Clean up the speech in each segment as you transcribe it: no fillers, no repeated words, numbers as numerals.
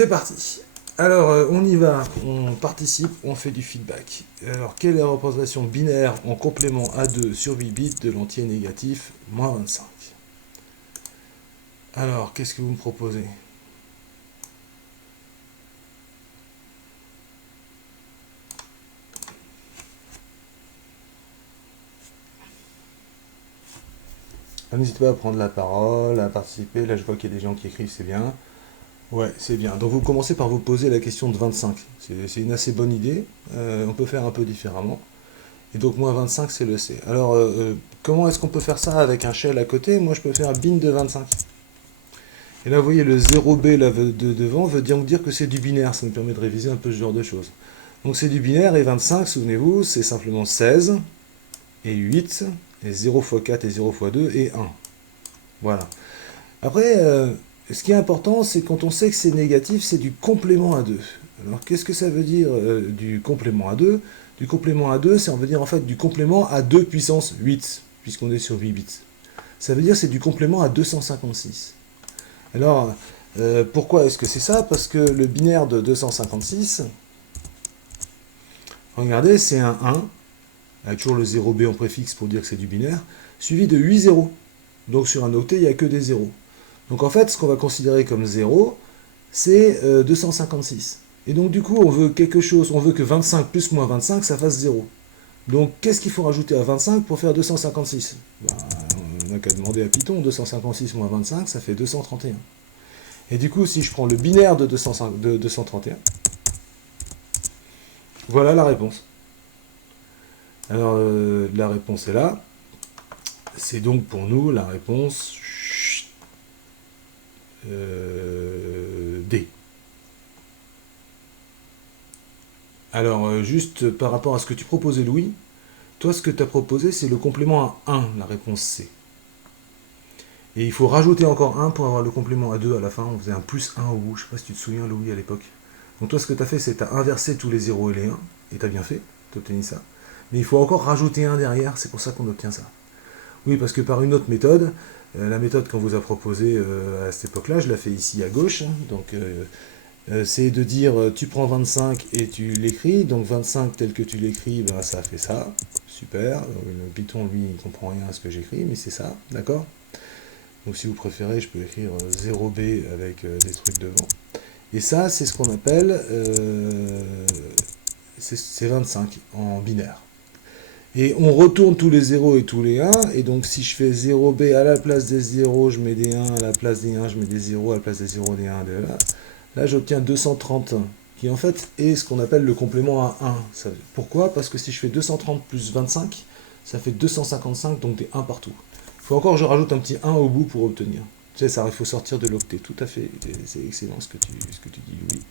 C'est parti. Alors, on y va, on participe, on fait du feedback. Alors, quelle est la représentation binaire en complément A2 sur 8 bits de l'entier négatif moins 25? Alors, qu'est-ce que vous me proposez? N'hésitez pas à prendre la parole, à participer. Là, je vois qu'il y a des gens qui écrivent, c'est bien. Ouais, c'est bien. Donc, vous commencez par vous poser la question de 25. C'est une assez bonne idée. On peut faire un peu différemment. Et donc, moins 25, c'est le C. Alors, comment est-ce qu'on peut faire ça avec un shell à côté? Moi, je peux faire un bin de 25. Et là, vous voyez, le 0B là, de devant veut dire que c'est du binaire. Ça nous permet de réviser un peu ce genre de choses. Donc, c'est du binaire, et 25, souvenez-vous, c'est simplement 16, et 8, et 0 fois 4, et 0 fois 2, et 1. Voilà. Après, ce qui est important, c'est quand on sait que c'est négatif, c'est du complément à 2. Alors, qu'est-ce que ça veut dire du complément à 2? Du complément à 2, ça veut dire en fait du complément à 2 puissance 8, puisqu'on est sur 8 bits. Ça veut dire c'est du complément à 256. Alors, pourquoi est-ce que c'est ça? Parce que le binaire de 256, regardez, c'est un 1, avec toujours le 0B en préfixe pour dire que c'est du binaire, suivi de 8 zéros. Donc sur un octet, il n'y a que des zéros. Donc en fait, ce qu'on va considérer comme 0, c'est 256. Et donc du coup, on veut quelque chose, on veut que 25 plus moins 25, ça fasse 0. Donc qu'est-ce qu'il faut rajouter à 25 pour faire 256? Ben, on n'a qu'à demander à Python, 256 moins 25, ça fait 231. Et du coup, si je prends le binaire de 231, voilà la réponse. Alors, la réponse est là. C'est donc pour nous la réponse D. Alors, juste par rapport à ce que tu proposais, Louis, toi, ce que tu as proposé, c'est le complément à 1, la réponse C. Et il faut rajouter encore 1 pour avoir le complément à 2 à la fin. On faisait un plus 1 au bout. Je ne sais pas si tu te souviens, Louis, à l'époque. Donc toi, ce que tu as fait, c'est que tu as inversé tous les 0 et les 1. Et tu as bien fait, tu as obtenu ça. Mais il faut encore rajouter 1 derrière. C'est pour ça qu'on obtient ça. Oui, parce que par une autre méthode, la méthode qu'on vous a proposée à cette époque-là, je la fais ici à gauche. Donc c'est de dire, tu prends 25 et tu l'écris. Donc 25 tel que tu l'écris, ben, ça fait ça. Super. Le Python, lui, il ne comprend rien à ce que j'écris, mais c'est ça. D'accord? Donc si vous préférez, je peux écrire 0B avec des trucs devant. Et ça, c'est ce qu'on appelle, c'est 25 en binaire. Et on retourne tous les 0 et tous les 1, et donc si je fais 0B à la place des 0, je mets des 1, à la place des 1, je mets des 0, à la place des 0, des 1, des 1. Là, j'obtiens 230, qui en fait est ce qu'on appelle le complément à 1. Pourquoi? Parce que si je fais 230 plus 25, ça fait 255, donc des 1 partout. Il faut encore que je rajoute un petit 1 au bout pour obtenir. Tu sais, ça, il faut sortir de l'octet. Tout à fait, c'est excellent ce que tu dis, Louis.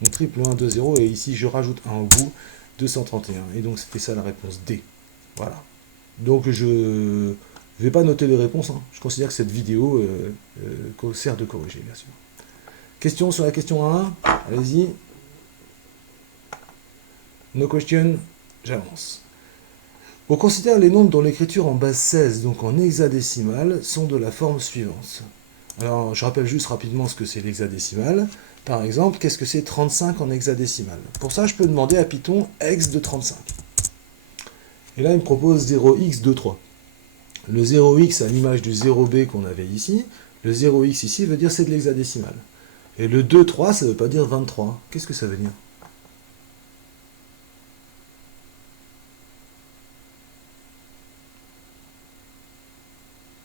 Donc triple 1, 2, 0, et ici je rajoute 1 au bout, 231. Et donc c'était ça la réponse D. Voilà. Donc je ne vais pas noter les réponses. Hein. Je considère que cette vidéo sert de corriger, bien sûr. Question sur la question 1. Allez-y. No question. J'avance. On considère les nombres dont l'écriture en base 16, donc en hexadécimal, sont de la forme suivante. Alors, je rappelle juste rapidement ce que c'est l'hexadécimal. Par exemple, qu'est-ce que c'est 35 en hexadécimal? Pour ça, je peux demander à Python hex de 35. Et là, il me propose 0x23. Le 0x à l'image du 0b qu'on avait ici. Le 0x ici veut dire c'est de l'hexadécimal. Et le 2,3, ça ne veut pas dire 23. Qu'est-ce que ça veut dire?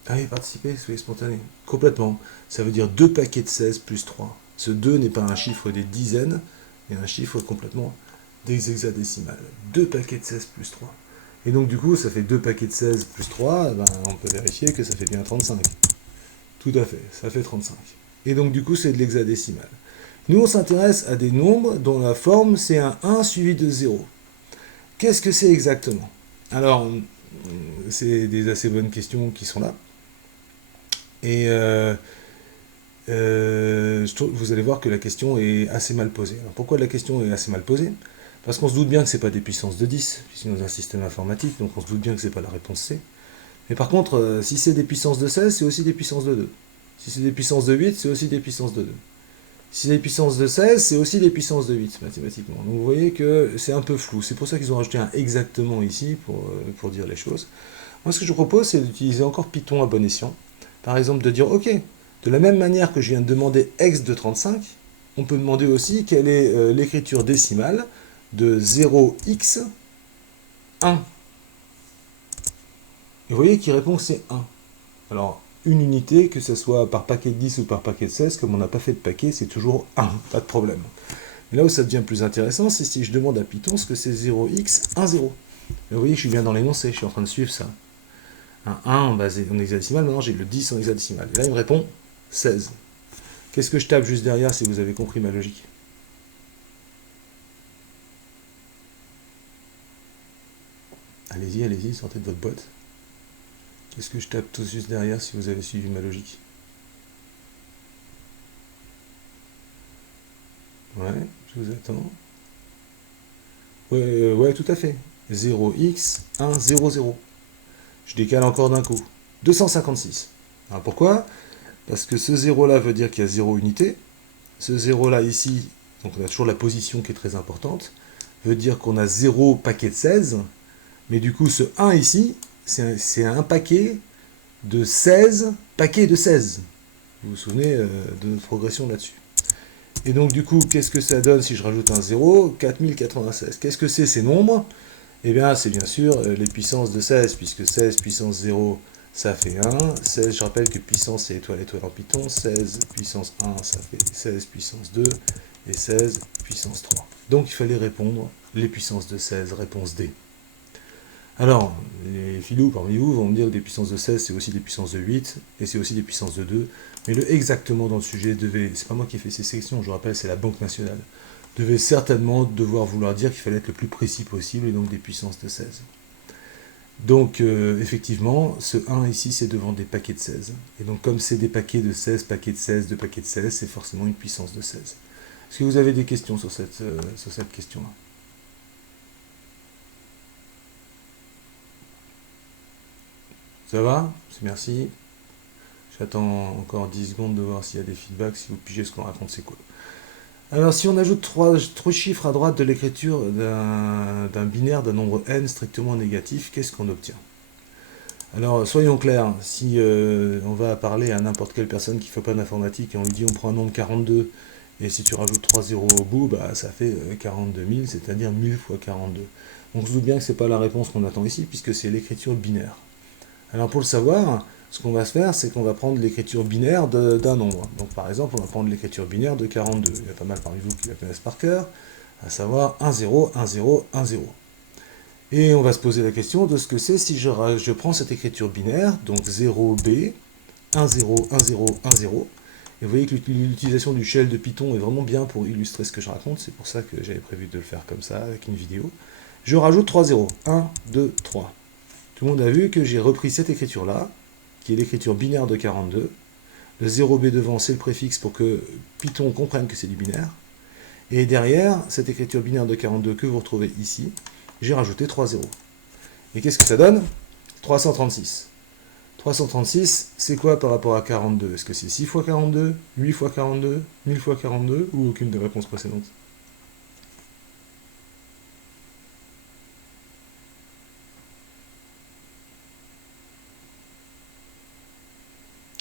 Ah oui, participer, soyez spontané. Complètement. Ça veut dire 2 paquets de 16 plus 3. Ce 2 n'est pas un chiffre des dizaines, mais un chiffre complètement des hexadécimales. 2 paquets de 16 plus 3. Et donc du coup, ça fait 2 paquets de 16 plus 3, ben, on peut vérifier que ça fait bien 35. Tout à fait, ça fait 35. Et donc du coup, c'est de l'hexadécimal. Nous, on s'intéresse à des nombres dont la forme, c'est un 1 suivi de 0. Qu'est-ce que c'est exactement? Alors, c'est des assez bonnes questions qui sont là. Et vous allez voir que la question est assez mal posée. Alors pourquoi la question est assez mal posée? Parce qu'on se doute bien que ce n'est pas des puissances de 10, puisque nous avons un système informatique, donc on se doute bien que ce n'est pas la réponse C. Mais par contre, si c'est des puissances de 16, c'est aussi des puissances de 2. Si c'est des puissances de 8, c'est aussi des puissances de 2. Si les puissances de 16, c'est aussi les puissances de 8, mathématiquement. Donc vous voyez que c'est un peu flou. C'est pour ça qu'ils ont rajouté un exactement ici, pour dire les choses. Moi, ce que je vous propose, c'est d'utiliser encore Python à bon escient. Par exemple, de dire, OK, de la même manière que je viens de demander x de 35, on peut demander aussi quelle est l'écriture décimale de 0x 1. Et vous voyez qu'il répond que c'est 1. Alors, une unité, que ce soit par paquet de 10 ou par paquet de 16, comme on n'a pas fait de paquet, c'est toujours 1, pas de problème. Mais là où ça devient plus intéressant, c'est si je demande à Python ce que c'est 0x 1, 0. Et vous voyez que je suis bien dans l'énoncé, je suis en train de suivre ça. Un 1 basé en hexadécimal, maintenant j'ai le 10 en hexadécimal. Et là, il me répond 16. Qu'est-ce que je tape juste derrière si vous avez compris ma logique? Allez-y, allez-y, sortez de votre boîte. Qu'est-ce que je tape tout juste derrière si vous avez suivi ma logique? Ouais, je vous attends. Ouais, tout à fait. 0x 1, 0, 0. Je décale encore d'un coup. 256. Alors pourquoi? Parce que ce 0 là veut dire qu'il y a 0 unité. Ce 0 là ici, donc on a toujours la position qui est très importante, veut dire qu'on a 0 paquet de 16. Mais du coup, ce 1 ici, c'est un paquet de 16 paquets de 16. Vous vous souvenez de notre progression là-dessus. Et donc, du coup, qu'est-ce que ça donne si je rajoute un 0? 4096. Qu'est-ce que c'est ces nombres? Eh bien, c'est bien sûr les puissances de 16, puisque 16 puissance 0, ça fait 1. 16, je rappelle que puissance, c'est étoile, étoile en Python. 16 puissance 1, ça fait 16 puissance 2. Et 16 puissance 3. Donc, il fallait répondre les puissances de 16, réponse D. Alors, les filous parmi vous vont me dire que des puissances de 16, c'est aussi des puissances de 8, et c'est aussi des puissances de 2. Mais le exactement dans le sujet devait, c'est pas moi qui ai fait ces sélections, je vous rappelle, c'est la Banque nationale, devait certainement devoir vouloir dire qu'il fallait être le plus précis possible, et donc des puissances de 16. Donc, effectivement, ce 1 ici, c'est devant des paquets de 16. Et donc, comme c'est des paquets de 16, paquets de 16, de paquets de 16, c'est forcément une puissance de 16. Est-ce que vous avez des questions sur cette question-là? Ça va? Merci. J'attends encore 10 secondes de voir s'il y a des feedbacks, si vous pigez ce qu'on raconte, c'est quoi. Alors, si on ajoute trois chiffres à droite de l'écriture d'un binaire d'un nombre n strictement négatif, qu'est-ce qu'on obtient? Alors, soyons clairs, si on va parler à n'importe quelle personne qui ne fait pas d'informatique et on lui dit on prend un nombre 42, et si tu rajoutes 3 zéros au bout, bah, ça fait 42 000, c'est-à-dire 1000 fois 42. Donc, je doute bien que ce n'est pas la réponse qu'on attend ici, puisque c'est l'écriture binaire. Alors pour le savoir, ce qu'on va se faire, c'est qu'on va prendre l'écriture binaire d'un nombre. Donc par exemple, on va prendre l'écriture binaire de 42. Il y a pas mal parmi vous qui la connaissent par cœur, à savoir 1, 0, 1, 0, 1, 0. Et on va se poser la question de ce que c'est si je prends cette écriture binaire, donc 0b, 1, 0, 1, 0, 1, 0. Et vous voyez que l'utilisation du shell de Python est vraiment bien pour illustrer ce que je raconte. C'est pour ça que j'avais prévu de le faire comme ça, avec une vidéo. Je rajoute 3 zéros. 1, 2, 3. Tout le monde a vu que j'ai repris cette écriture-là, qui est l'écriture binaire de 42. Le 0b devant, c'est le préfixe pour que Python comprenne que c'est du binaire. Et derrière, cette écriture binaire de 42 que vous retrouvez ici, j'ai rajouté 3 zéros. Et qu'est-ce que ça donne? 336. 336, c'est quoi par rapport à 42? Est-ce que c'est 6 fois 42, 8 fois 42, 1000 fois 42, ou aucune des réponses précédentes?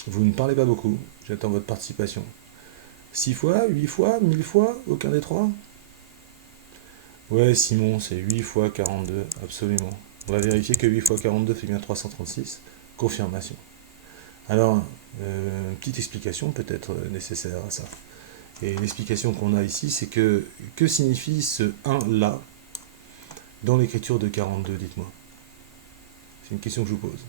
Vous ne parlez pas beaucoup, j'attends votre participation. 6 fois, 8 fois, 1000 fois, aucun des trois? Ouais, Simon, c'est 8 fois 42, absolument. On va vérifier que 8 fois 42 fait bien 336. Confirmation. Alors, petite explication peut-être nécessaire à ça. Et l'explication qu'on a ici, c'est que signifie ce 1 là dans l'écriture de 42, dites-moi? C'est une question que je vous pose.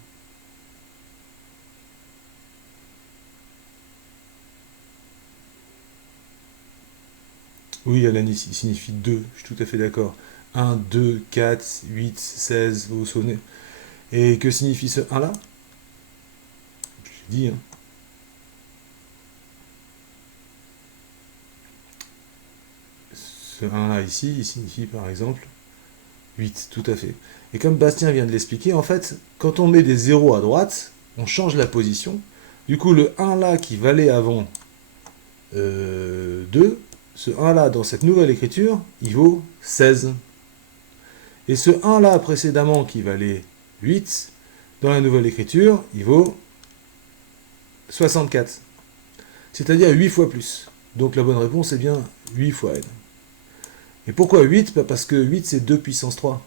Oui, Alan, il signifie 2, je suis tout à fait d'accord. 1, 2, 4, 8, 16, vous vous souvenez? Et que signifie ce 1 là? Je l'ai dit, hein. Ce 1 là ici, il signifie par exemple 8, tout à fait. Et comme Bastien vient de l'expliquer, en fait, quand on met des zéros à droite, on change la position. Du coup, le 1 là qui valait avant 2, ce 1-là, dans cette nouvelle écriture, il vaut 16. Et ce 1-là, précédemment, qui valait 8, dans la nouvelle écriture, il vaut 64. C'est-à-dire 8 fois plus. Donc la bonne réponse est bien 8 fois n. Et pourquoi 8 ? Parce que 8, c'est 2 puissance 3.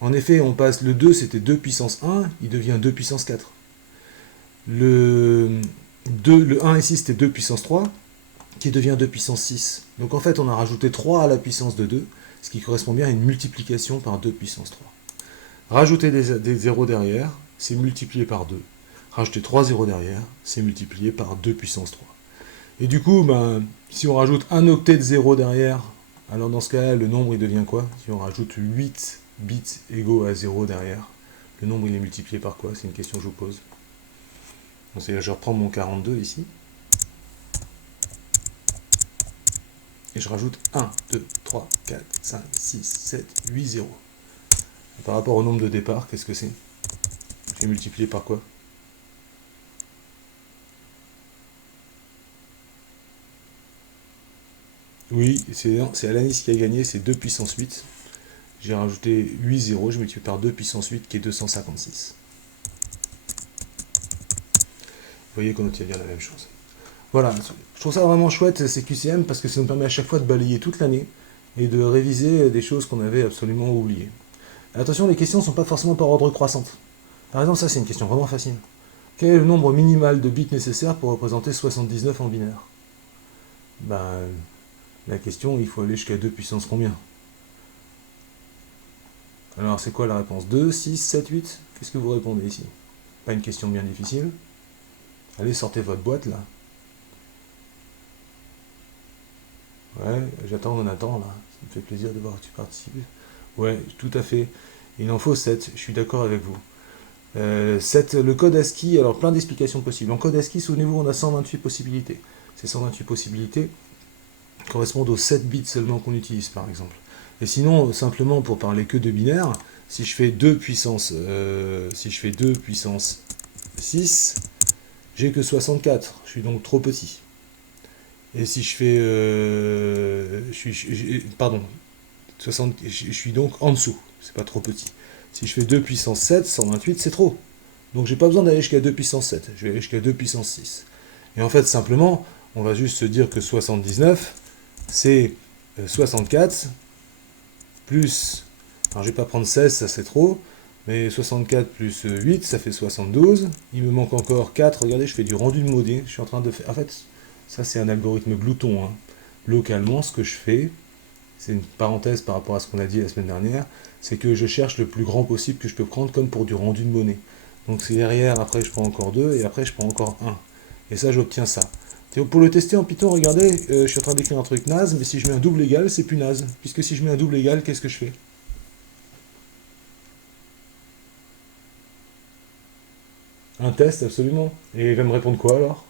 En effet, on passe, le 2, c'était 2 puissance 1, il devient 2 puissance 4. Le 1 ici, c'était 2 puissance 3, qui devient 2 puissance 6. Donc en fait, on a rajouté 3 à la puissance de 2, ce qui correspond bien à une multiplication par 2 puissance 3. Rajouter des zéros derrière, c'est multiplié par 2. Rajouter 3 zéros derrière, c'est multiplié par 2 puissance 3. Et du coup, si on rajoute un octet de 0 derrière, alors dans ce cas-là, le nombre il devient quoi ? Si on rajoute 8 bits égaux à 0 derrière, le nombre il est multiplié par quoi ? C'est une question que je vous pose. Donc, je reprends mon 42 ici. Et je rajoute 1, 2, 3, 4, 5, 6, 7, 8, 0. Et par rapport au nombre de départ, qu'est-ce que c'est ? J'ai multiplié par quoi ? Oui, c'est Alanis qui a gagné, c'est 2 puissance 8. J'ai rajouté 8 zéros, je multiplie par 2 puissance 8 qui est 256. Vous voyez qu'on obtient bien la même chose. Voilà, je trouve ça vraiment chouette ces QCM parce que ça nous permet à chaque fois de balayer toute l'année et de réviser des choses qu'on avait absolument oubliées. Attention, les questions ne sont pas forcément par ordre croissant. Par exemple, ça c'est une question vraiment facile. Quel est le nombre minimal de bits nécessaires pour représenter 79 en binaire ? La question, il faut aller jusqu'à 2 puissance combien ? Alors, c'est quoi la réponse ? 2, 6, 7, 8 ? Qu'est-ce que vous répondez ici ? Pas une question bien difficile. Allez, sortez votre boîte, là. Ouais, j'attends, on attend, là. Ça me fait plaisir de voir que tu participes. Ouais, tout à fait. Il en faut 7, je suis d'accord avec vous. 7, le code ASCII, alors plein d'explications possibles. En code ASCII, souvenez-vous, on a 128 possibilités. Ces 128 possibilités correspondent aux 7 bits seulement qu'on utilise, par exemple. Et sinon, simplement pour parler que de binaire, si je fais 2 puissance 6, j'ai que 64. Je suis donc trop petit. Et si je fais... pardon. 60, je suis donc en dessous. C'est pas trop petit. Si je fais 2 puissance 7, 128, c'est trop. Donc j'ai pas besoin d'aller jusqu'à 2 puissance 7. Je vais aller jusqu'à 2 puissance 6. Et en fait, simplement, on va juste se dire que 79, c'est 64 plus... Alors je vais pas prendre 16, ça c'est trop. Mais 64 plus 8, ça fait 72. Il me manque encore 4. Regardez, je fais du rendu de modé. Je suis en train de faire... En fait, ça c'est un algorithme glouton. Hein. Localement, ce que je fais, c'est une parenthèse par rapport à ce qu'on a dit la semaine dernière, c'est que je cherche le plus grand possible que je peux prendre comme pour du rendu de monnaie. Donc c'est derrière, après je prends encore 2, et après je prends encore 1. Et ça, j'obtiens ça. Pour le tester en Python, regardez, je suis en train d'écrire un truc naze, mais si je mets un double égal, c'est plus naze. Puisque si je mets un double égal, qu'est-ce que je fais ? Un test, absolument. Et il va me répondre quoi alors ?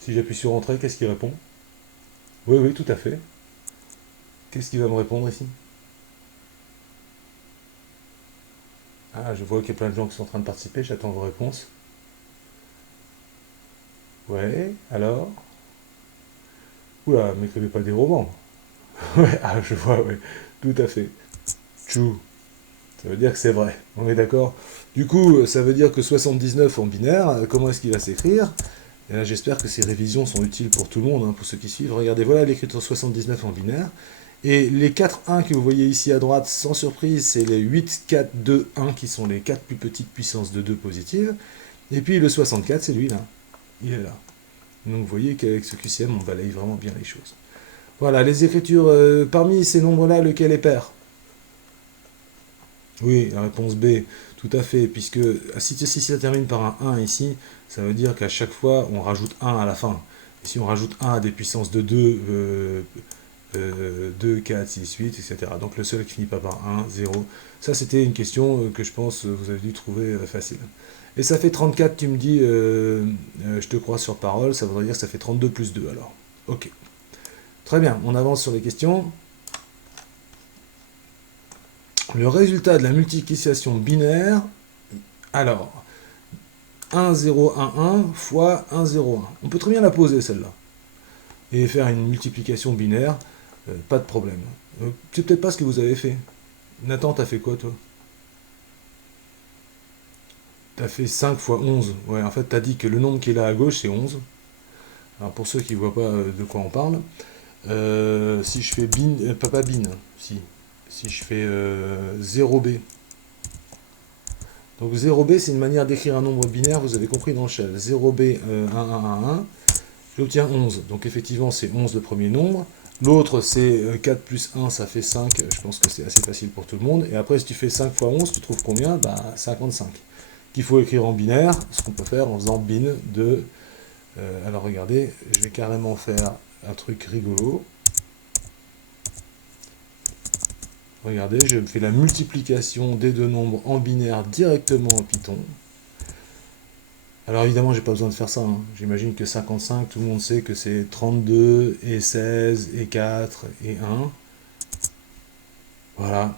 Si j'appuie sur Entrée, qu'est-ce qu'il répond ? Oui, oui, tout à fait. Qu'est-ce qu'il va me répondre ici ? Ah, je vois qu'il y a plein de gens qui sont en train de participer, j'attends vos réponses. Ouais, alors ? Oula, m'écrivez pas des romans. Ouais, ah, je vois, ouais, tout à fait. True. Ça veut dire que c'est vrai, on est d'accord. Du coup, ça veut dire que 79 en binaire, comment est-ce qu'il va s'écrire ? Et là, j'espère que ces révisions sont utiles pour tout le monde, hein, pour ceux qui suivent. Regardez, voilà l'écriture 79 en binaire. Et les 4 1 que vous voyez ici à droite, sans surprise, c'est les 8, 4, 2, 1 qui sont les 4 plus petites puissances de 2 positives. Et puis le 64, c'est lui là. Il est là. Donc vous voyez qu'avec ce QCM, on balaye vraiment bien les choses. Voilà, les écritures, parmi ces nombres-là, lequel est pair ? Oui, la réponse B, tout à fait, puisque si ça termine par un 1 ici, ça veut dire qu'à chaque fois, on rajoute 1 à la fin. Et si on rajoute 1 à des puissances de 2, 4, 6, 8, etc. Donc le seul qui finit pas par 1, 0. Ça, c'était une question que je pense vous avez dû trouver facile. Et ça fait 34, tu me dis, je te crois sur parole, ça voudrait dire que ça fait 32 plus 2 alors. Ok. Très bien, on avance sur les questions. Le résultat de la multiplication binaire, alors, 1, 0, 1, 1 fois 1, 0, 1. On peut très bien la poser, celle-là. Et faire une multiplication binaire, pas de problème. C'est peut-être pas ce que vous avez fait. Nathan, t'as fait quoi, toi? T'as fait 5 fois 11. Ouais, en fait, t'as dit que le nombre qui est là à gauche, c'est 11. Alors, pour ceux qui ne voient pas de quoi on parle, si je fais bin, pas bin, si je fais 0b. Donc 0b, c'est une manière d'écrire un nombre binaire, vous avez compris dans le shell. 0b, 1, 1, 1, 1, j'obtiens 11. Donc effectivement, c'est 11 le premier nombre. L'autre, c'est 4 plus 1, ça fait 5. Je pense que c'est assez facile pour tout le monde. Et après, si tu fais 5 fois 11, tu trouves combien? Bah, 55. Qu'il faut écrire en binaire, ce qu'on peut faire en faisant bin de... alors regardez, je vais carrément faire un truc rigolo. Regardez, je fais la multiplication des deux nombres en binaire directement en Python. Alors évidemment, j'ai pas besoin de faire ça, hein. J'imagine que 55, tout le monde sait que c'est 32 et 16 et 4 et 1. Voilà.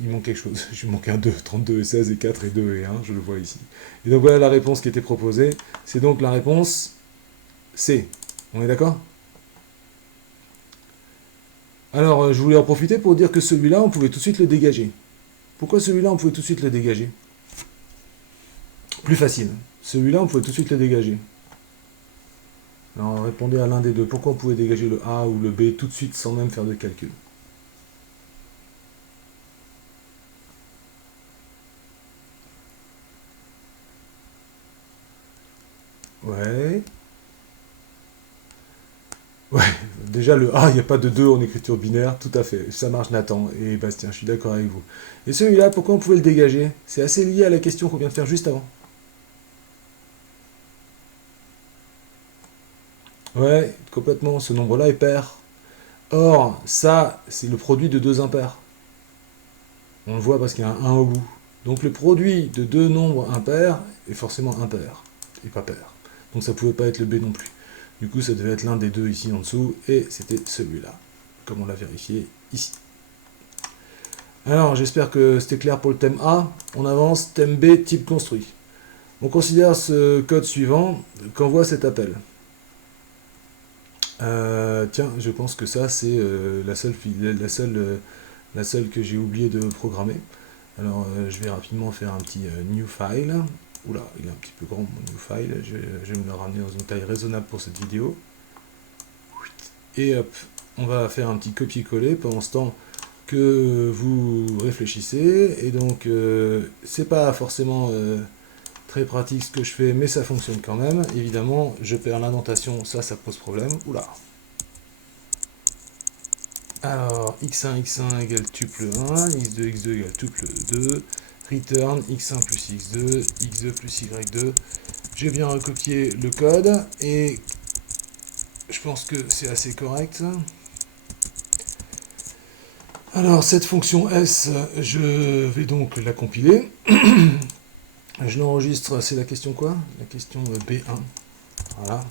Il manque quelque chose. Il manque un 2, 32 et 16 et 4 et 2 et 1, je le vois ici. Et donc voilà la réponse qui était proposée. C'est donc la réponse C. On est d'accord? Alors, je voulais en profiter pour dire que celui-là, on pouvait tout de suite le dégager. Pourquoi celui-là, on pouvait tout de suite le dégager? Plus facile. Celui-là, on pouvait tout de suite le dégager. Alors, répondez à l'un des deux. Pourquoi on pouvait dégager le A ou le B tout de suite sans même faire de calcul? Ouais. Ouais, déjà le A, il n'y a pas de 2 en écriture binaire, tout à fait. Ça marche Nathan et Bastien, je suis d'accord avec vous. Et celui-là, pourquoi on pouvait le dégager? C'est assez lié à la question qu'on vient de faire juste avant. Ouais, complètement, ce nombre-là est pair. Or, ça, c'est le produit de deux impairs. On le voit parce qu'il y a un 1 au bout. Donc le produit de deux nombres impairs est forcément impair, et pas pair. Donc ça ne pouvait pas être le B non plus. Du coup, ça devait être l'un des deux ici en dessous, et c'était celui-là, comme on l'a vérifié ici. Alors, j'espère que c'était clair pour le thème A. On avance, thème B, type construit. On considère ce code suivant qu'envoie cet appel. Tiens, je pense que ça, c'est la seule que j'ai oublié de programmer. Alors, je vais rapidement faire un petit new file. Oula, il est un petit peu grand mon new file. Je vais me le ramener dans une taille raisonnable pour cette vidéo. Et hop, on va faire un petit copier-coller pendant ce temps que vous réfléchissez. Et donc, c'est pas forcément très pratique ce que je fais, mais ça fonctionne quand même. Évidemment, je perds l'indentation, ça pose problème. Oula. Alors, x1 égale tuple 1, x2 égale tuple 2, return x1 plus x2, x2 plus y2. J'ai bien recopié le code et je pense que c'est assez correct. Alors, cette fonction S, je vais donc la compiler. Je l'enregistre, c'est la question quoi? La question B1. Voilà.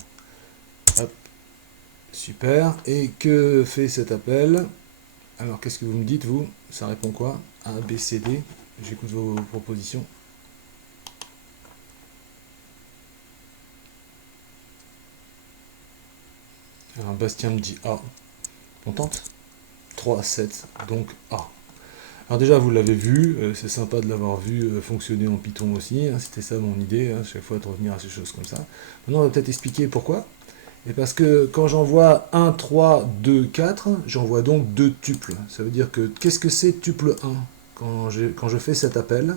Hop. Super. Et que fait cet appel? Alors, qu'est-ce que vous me dites, vous? Ça répond quoi? A, B, C, D. J'écoute vos propositions. Alors, Bastien me dit A. On tente? 3, 7, donc A. Alors déjà, vous l'avez vu, c'est sympa de l'avoir vu fonctionner en Python aussi. Hein, c'était ça mon idée, hein, chaque fois de revenir à ces choses comme ça. Maintenant, on va peut-être expliquer pourquoi. Et parce que quand j'envoie 1, 3, 2, 4, j'envoie donc deux tuples. Ça veut dire que, qu'est-ce que c'est tuple 1? Quand je fais cet appel,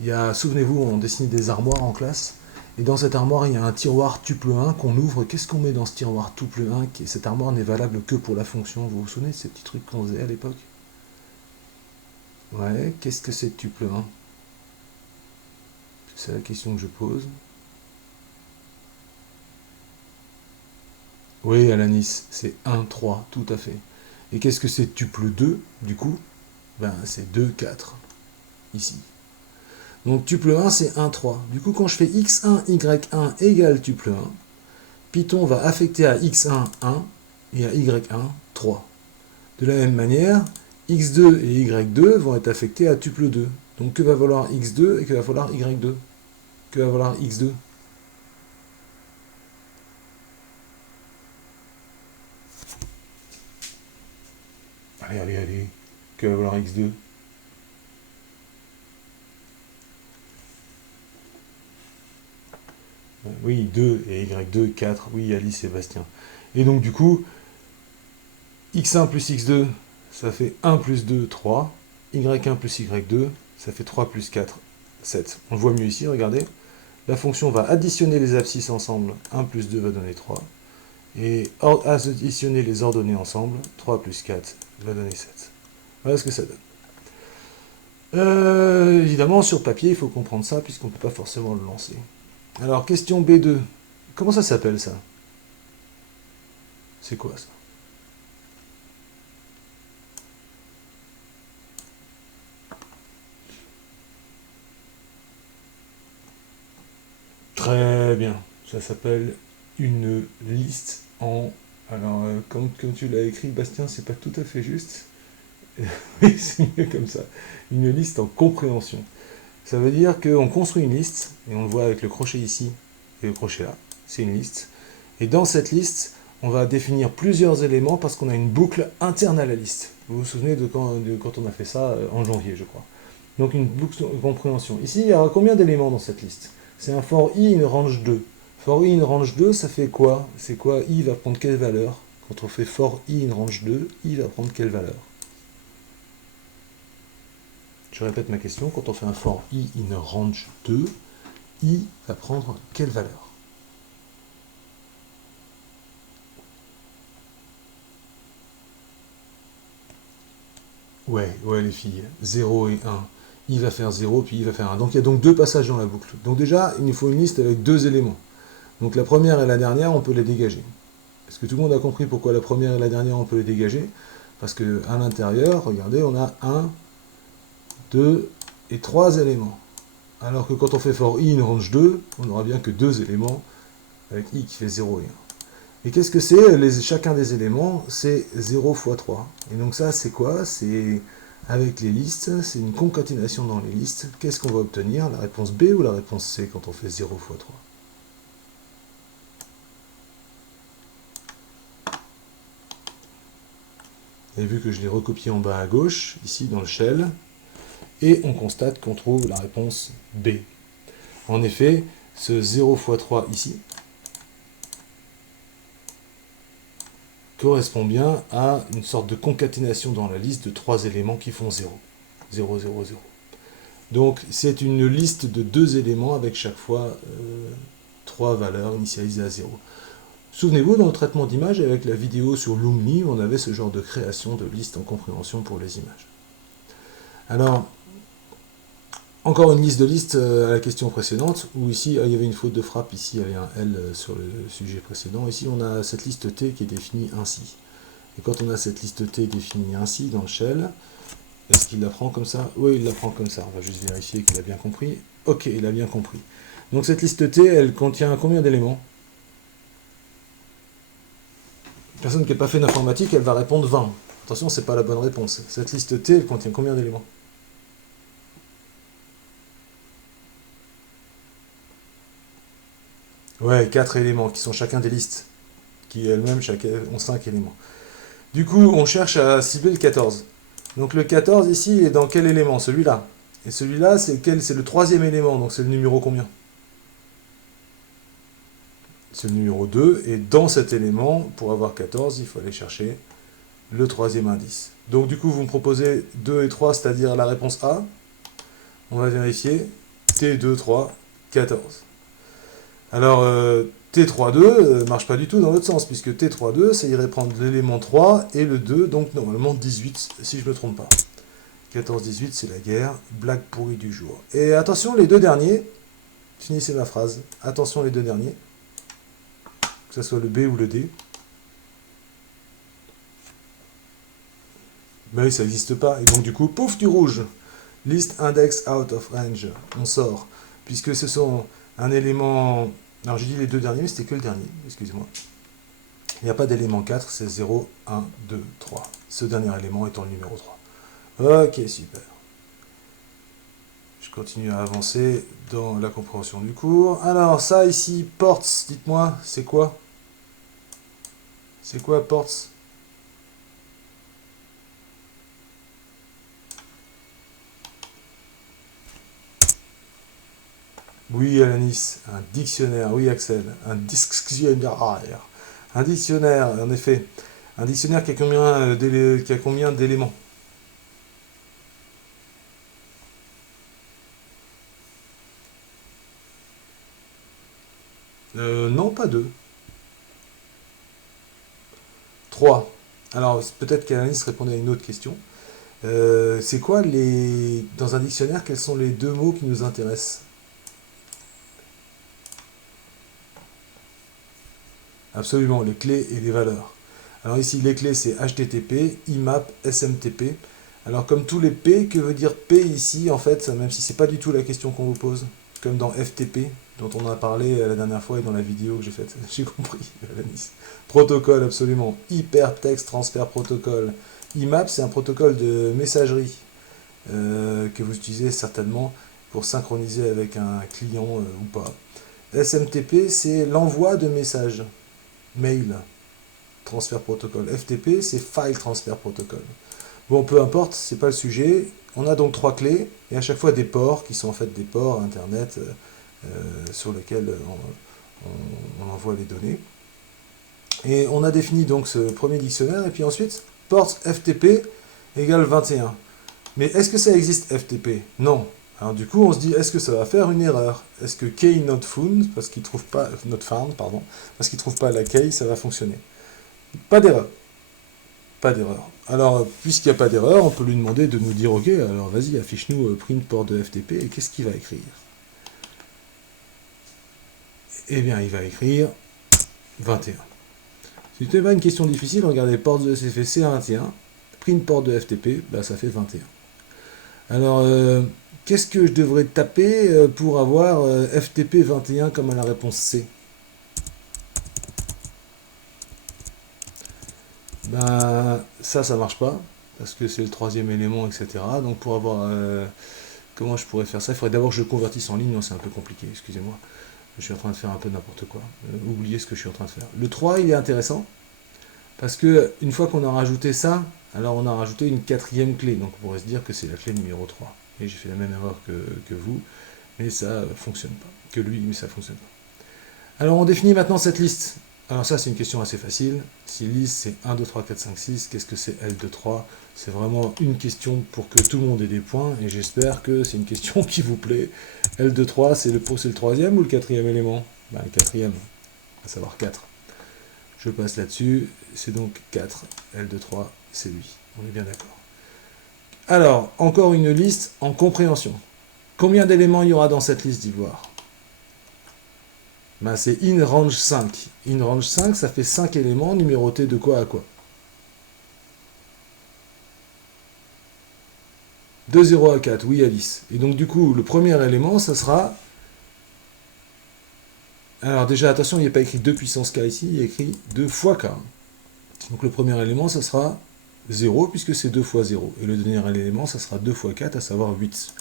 il y a, souvenez-vous, on dessinait des armoires en classe, et dans cette armoire, il y a un tiroir tuple 1 qu'on ouvre. Qu'est-ce qu'on met dans ce tiroir tuple 1? Cette armoire n'est valable que pour la fonction. Vous vous souvenez de ces petits trucs qu'on faisait à l'époque? Ouais, qu'est-ce que c'est tuple 1? C'est la question que je pose. Oui, Alanis, c'est 1, 3, tout à fait. Et qu'est-ce que c'est tuple 2, du coup? Ben, c'est 2, 4, ici. Donc tuple 1, c'est 1, 3. Du coup, quand je fais x1, y1 égale tuple 1, Python va affecter à x1, 1, et à y1, 3. De la même manière, x2 et y2 vont être affectés à tuple 2. Donc que va valoir x2 et que va valoir y2? Que va valoir x2? Allez, allez, allez. Que va valoir x2? Oui, 2 et y2, 4. Oui, Alice et Bastien. Et donc, du coup, x1 plus x2, ça fait 1 plus 2, 3. y1 plus y2, ça fait 3 plus 4, 7. On le voit mieux ici, regardez. La fonction va additionner les abscisses ensemble. 1 plus 2 va donner 3. Et additionner les ordonnées ensemble. 3 plus 4 va donner 7. Voilà ce que ça donne. Évidemment, sur papier, il faut comprendre ça, puisqu'on ne peut pas forcément le lancer. Alors, question B2. Comment ça s'appelle, ça? C'est quoi, ça? Très bien. Ça s'appelle une liste en... Alors, comme tu l'as écrit, Bastien, c'est pas tout à fait juste. Oui, c'est mieux comme ça. Une liste en compréhension. Ça veut dire qu'on construit une liste, et on le voit avec le crochet ici et le crochet là. C'est une liste. Et dans cette liste, on va définir plusieurs éléments parce qu'on a une boucle interne à la liste. Vous vous souvenez de quand on a fait ça en janvier, je crois. Donc une boucle de compréhension. Ici, il y aura combien d'éléments dans cette liste? C'est un for i in range 2. For i in range 2, ça fait quoi? C'est quoi? I va prendre quelle valeur? Quand on fait for i in range 2, i va prendre quelle valeur? Je répète ma question. Quand on fait un for i in range 2, i va prendre quelle valeur? Ouais, les filles. 0 et 1. I va faire 0, puis I va faire 1. Donc il y a donc deux passages dans la boucle. Donc déjà, il nous faut une liste avec deux éléments. Donc la première et la dernière, on peut les dégager. Est-ce que tout le monde a compris pourquoi la première et la dernière, on peut les dégager? Parce qu'à l'intérieur, regardez, on a 1, 2 et 3 éléments. Alors que quand on fait for i in range 2, on n'aura bien que deux éléments, avec i qui fait 0 et 1. Et qu'est-ce que c'est? Chacun des éléments, c'est 0 fois 3. Et donc ça, c'est quoi? C'est avec les listes, c'est une concaténation dans les listes. Qu'est-ce qu'on va obtenir? La réponse B ou la réponse C quand on fait 0 fois 3? Vous avez vu que je l'ai recopié en bas à gauche, ici dans le shell, et on constate qu'on trouve la réponse B. En effet, ce 0 fois 3 ici correspond bien à une sorte de concaténation dans la liste de trois éléments qui font 0. 0, 0, 0. Donc c'est une liste de deux éléments avec chaque fois trois valeurs initialisées à 0. Souvenez-vous, dans le traitement d'image, avec la vidéo sur Lumni, on avait ce genre de création de liste en compréhension pour les images. Alors, encore une liste de listes à la question précédente, où ici, il y avait une faute de frappe, ici il y avait un L sur le sujet précédent. Ici, on a cette liste T qui est définie ainsi. Et quand on a cette liste T définie ainsi dans le shell, est-ce qu'il la prend comme ça? Oui, il la prend comme ça. On va juste vérifier qu'il a bien compris. Ok, il a bien compris. Donc cette liste T, elle contient combien d'éléments? Personne qui n'a pas fait d'informatique, elle va répondre 20. Attention, c'est pas la bonne réponse. Cette liste T, elle contient combien d'éléments? Ouais, 4 éléments, qui sont chacun des listes, qui elles-mêmes ont 5 éléments. Du coup, on cherche à cibler le 14. Donc le 14, ici, il est dans quel élément? Celui-là. Et celui-là, c'est le troisième élément, donc c'est le numéro combien? C'est le numéro 2, et dans cet élément, pour avoir 14, il faut aller chercher le troisième indice. Donc du coup, vous me proposez 2 et 3, c'est-à-dire la réponse A. On va vérifier. T2, 3, 14. Alors, T3,2 marche pas du tout dans l'autre sens, puisque T3,2, ça irait prendre l'élément 3 et le 2, donc normalement 18, si je ne me trompe pas. 14-18, c'est la guerre, blague pourrie du jour. Et attention, les deux derniers, finissez ma phrase, attention les deux derniers, que ce soit le B ou le D. Mais oui, ça n'existe pas, et donc du coup, pouf, du rouge. List index out of range, on sort, puisque ce sont un élément... Alors j'ai dit les deux derniers, mais c'était que le dernier, excusez-moi. Il n'y a pas d'élément 4, c'est 0, 1, 2, 3. Ce dernier élément étant le numéro 3. Ok, super. Je continue à avancer dans la compréhension du cours. Alors, ça ici, ports, dites-moi, c'est quoi? C'est quoi ports? Oui, Alanis, un dictionnaire. Oui, Axel, un dictionnaire. Un dictionnaire, en effet. Un dictionnaire qui a combien d'éléments? Non, pas deux. Trois. Alors, peut-être qu'Alanis répondait à une autre question. C'est quoi les... Dans un dictionnaire, quels sont les deux mots qui nous intéressent? Absolument, les clés et les valeurs. Alors ici, les clés, c'est HTTP, IMAP, SMTP. Alors comme tous les P, que veut dire P ici, en fait, même si c'est pas du tout la question qu'on vous pose, comme dans FTP, dont on a parlé la dernière fois et dans la vidéo que j'ai faite. J'ai compris, Alanis. Protocole, absolument. Hypertext Transfer Protocol. IMAP, c'est un protocole de messagerie que vous utilisez certainement pour synchroniser avec un client ou pas. SMTP, c'est l'envoi de messages. Mail, transfert protocole. FTP, c'est File Transfer Protocol. Bon, peu importe, c'est pas le sujet. On a donc trois clés et à chaque fois des ports qui sont en fait des ports Internet sur lesquels on envoie les données. Et on a défini donc ce premier dictionnaire et puis ensuite, port FTP égale 21. Mais est-ce que ça existe FTP? Non. Alors du coup, on se dit, est-ce que ça va faire une erreur? Est-ce que key not found, parce qu'il trouve pas, not found, pardon, parce qu'il trouve pas la key, ça va fonctionner? Pas d'erreur. Pas d'erreur. Alors, puisqu'il n'y a pas d'erreur, on peut lui demander de nous dire, ok, alors vas-y, affiche-nous print port de FTP, et qu'est-ce qu'il va écrire? Eh bien, il va écrire 21. Si c'était pas une question difficile, regardez, port de CFC 21, print port de FTP, bah, ça fait 21. Alors, qu'est-ce que je devrais taper pour avoir FTP 21 comme à la réponse C? Ben, ça marche pas, parce que c'est le troisième élément, etc. Donc pour avoir... comment je pourrais faire ça? Il faudrait d'abord que je le convertisse en ligne, non, c'est un peu compliqué, excusez-moi. Je suis en train de faire un peu n'importe quoi. Oubliez ce que je suis en train de faire. Le 3, il est intéressant, parce que une fois qu'on a rajouté ça, alors on a rajouté une quatrième clé. Donc on pourrait se dire que c'est la clé numéro 3. Et j'ai fait la même erreur que vous, mais ça fonctionne pas. Que lui, mais ça fonctionne pas. Alors on définit maintenant cette liste. Alors ça c'est une question assez facile. Si liste c'est 1, 2, 3, 4, 5, 6, qu'est-ce que c'est L2, 3? C'est vraiment une question pour que tout le monde ait des points et j'espère que c'est une question qui vous plaît. L2, 3 c'est le troisième ou le quatrième élément? Ben, le quatrième, à savoir 4. Je passe là-dessus, c'est donc 4. L2, 3 c'est lui. On est bien d'accord. Alors, encore une liste en compréhension. Combien d'éléments il y aura dans cette liste d'ivoire? Ben, c'est in range 5. In range 5, ça fait 5 éléments numérotés de quoi à quoi? De 0 à 4, oui Alice. Et donc du coup, le premier élément, ça sera... Alors déjà, attention, il n'y a pas écrit 2 puissance k ici, il y a écrit 2 fois k. Donc le premier élément, ça sera 0, puisque c'est 2 fois 0. Et le dernier élément, ça sera 2 fois 4, à savoir 8.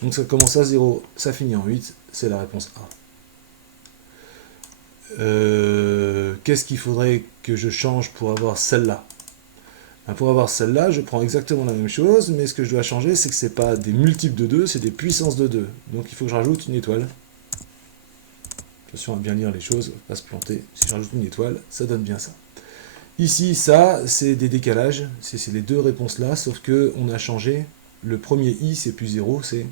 Donc ça commence à 0, ça finit en 8, c'est la réponse A. Qu'est-ce qu'il faudrait que je change pour avoir celle-là? Pour avoir celle-là, je prends exactement la même chose, mais ce que je dois changer, c'est que ce n'est pas des multiples de 2, c'est des puissances de 2. Donc il faut que je rajoute une étoile. Attention à bien lire les choses, pas se planter. Si je rajoute une étoile, ça donne bien ça. Ici, ça, c'est des décalages. C'est les deux réponses-là, sauf qu'on a changé. Le premier i, c'est plus 0, c'est...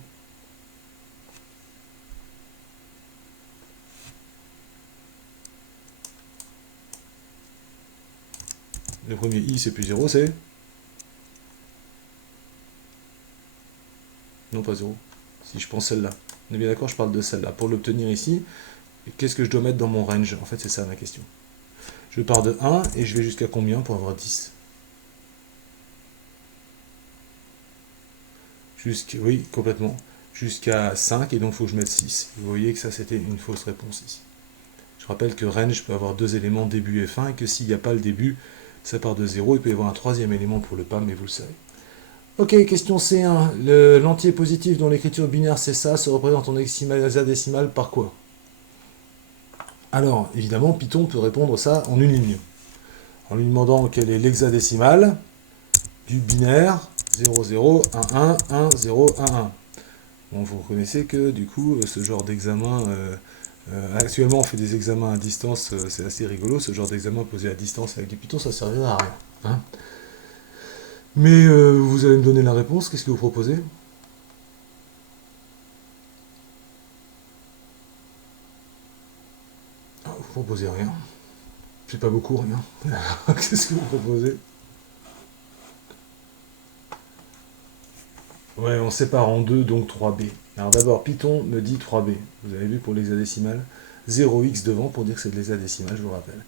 Le premier i, c'est plus 0, c'est... Non, pas 0. Si je prends celle-là. On est bien d'accord, je parle de celle-là. Pour l'obtenir ici, qu'est-ce que je dois mettre dans mon range? En fait, c'est ça ma question. Je pars de 1 et je vais jusqu'à combien pour avoir 10? Oui, complètement. Jusqu'à 5 et donc il faut que je mette 6. Vous voyez que ça, c'était une fausse réponse ici. Je rappelle que range peut avoir deux éléments début et fin et que s'il n'y a pas le début, ça part de 0. Il peut y avoir un troisième élément pour le pas, mais vous le savez. Ok, question C1. L'entier positif dont l'écriture binaire c'est ça se représente en hexadécimal par quoi? Alors, évidemment, Python peut répondre ça en une ligne. En lui demandant quel est l'hexadécimal du binaire 0, 0, 1, 1, 1, 0, 1, 1. Bon, vous reconnaissez que, du coup, ce genre d'examen... actuellement, on fait des examens à distance, c'est assez rigolo. Ce genre d'examen posé à distance avec du Python, ça ne servira à rien. Hein. Mais vous allez me donner la réponse. Qu'est-ce que vous proposez? Ah, vous proposez rien. C'est pas beaucoup, rien. Qu'est-ce que vous proposez? Ouais, on sépare en deux, donc 3b. Alors d'abord, Python me dit 3b. Vous avez vu pour l'hexadécimal 0x devant pour dire que c'est de l'hexadécimal, je vous rappelle.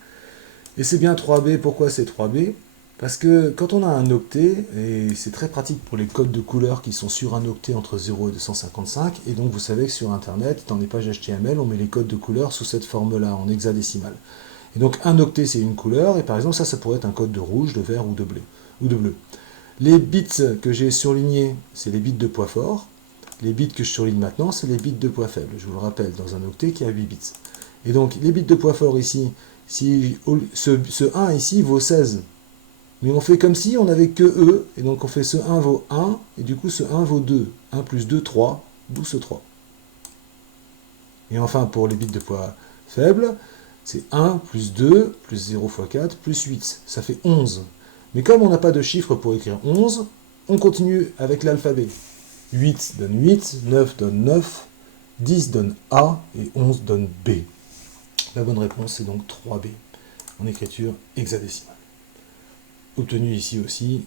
Et c'est bien 3b, pourquoi c'est 3b? Parce que quand on a un octet, et c'est très pratique pour les codes de couleurs qui sont sur un octet entre 0 et 255, et donc vous savez que sur Internet, dans les pages HTML, on met les codes de couleurs sous cette forme-là, en hexadécimal. Et donc un octet, c'est une couleur, et par exemple, ça pourrait être un code de rouge, de vert ou de bleu. Les bits que j'ai surlignés, c'est les bits de poids fort. Les bits que je surligne maintenant, c'est les bits de poids faible. Je vous le rappelle, dans un octet qui a 8 bits. Et donc, les bits de poids fort ici, si ce 1 ici vaut 16. Mais on fait comme si on n'avait que E, et donc on fait ce 1 vaut 1, et du coup ce 1 vaut 2. 1 plus 2, 3, d'où ce 3. Et enfin, pour les bits de poids faible, c'est 1 plus 2 plus 0 fois 4 plus 8. Ça fait 11. Mais comme on n'a pas de chiffre pour écrire 11, on continue avec l'alphabet. 8 donne 8, 9 donne 9, 10 donne A et 11 donne B. La bonne réponse c'est donc 3B en écriture hexadécimale. Obtenu ici aussi